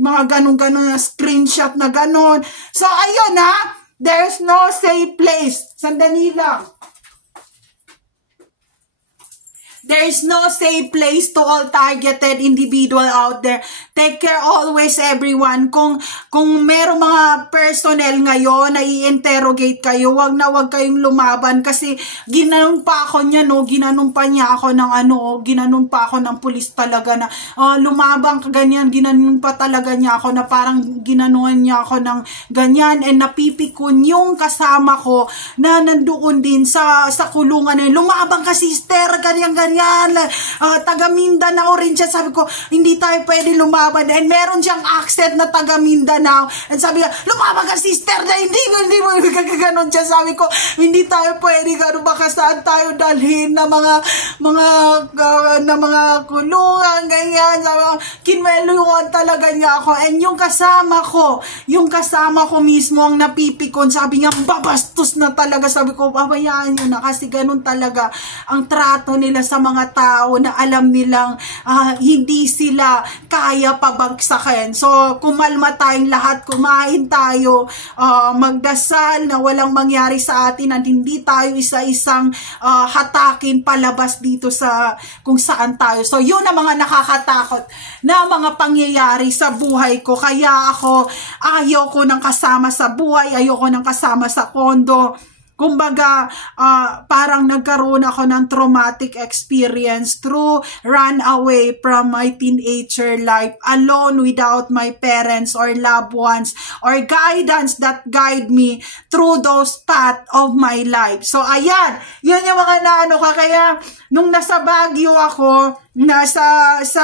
mga ganun na screenshot na ganun. So ayun there's no safe place. Sandali lang. There is no safe place to all targeted individual out there. Take care always, everyone. Kung merong mga personnel ngayon na i-interrogate kayo, wag kayong lumaban kasi ginanon pa ako niya, ginanon pa niya ako ng ginanon pa ako ng pulis talaga na lumabang ka ganyan, ginanon pa talaga niya ako na parang ginanuan niya ako ng ganyan, and napipikon yung kasama ko na nandoon din sa kulungan na lumabang ka, sister, ganyan. ganyan, taga Mindanao rin siya. Sabi ko, hindi tayo pwede lumaban. And meron siyang accent na taga Mindanao. And sabi niya, lumaban ka sister, na hindi mo gaganon siya. Sabi ko, hindi tayo pwede gano'n, baka saan tayo dalhin na mga kulungan, ganyan. Kinweluhan talaga niya ako. And yung kasama ko mismo ang napipikon. Sabi niya, babastos na talaga. Sabi ko, babayaan nyo na kasi ganun talaga ang trato nila sa mga tao na alam nilang hindi sila kaya pabagsakin. So, kumalma tayong lahat, kumain tayo, magdasal na walang mangyari sa atin at hindi tayo isa-isang hatakin palabas dito sa kung saan tayo. So, yun ang mga nakakatakot na mga pangyayari sa buhay ko. Kaya ako, ayaw ko ng kasama sa buhay, ayaw ko ng kasama sa kondo. Kumbaga, parang nagkaroon ako ng traumatic experience through run away from my teenager life, alone without my parents or loved ones or guidance that guide me through those path of my life. So, ayan, yun yung mga naano ka. Kaya, nung nasa Baguio ako, sa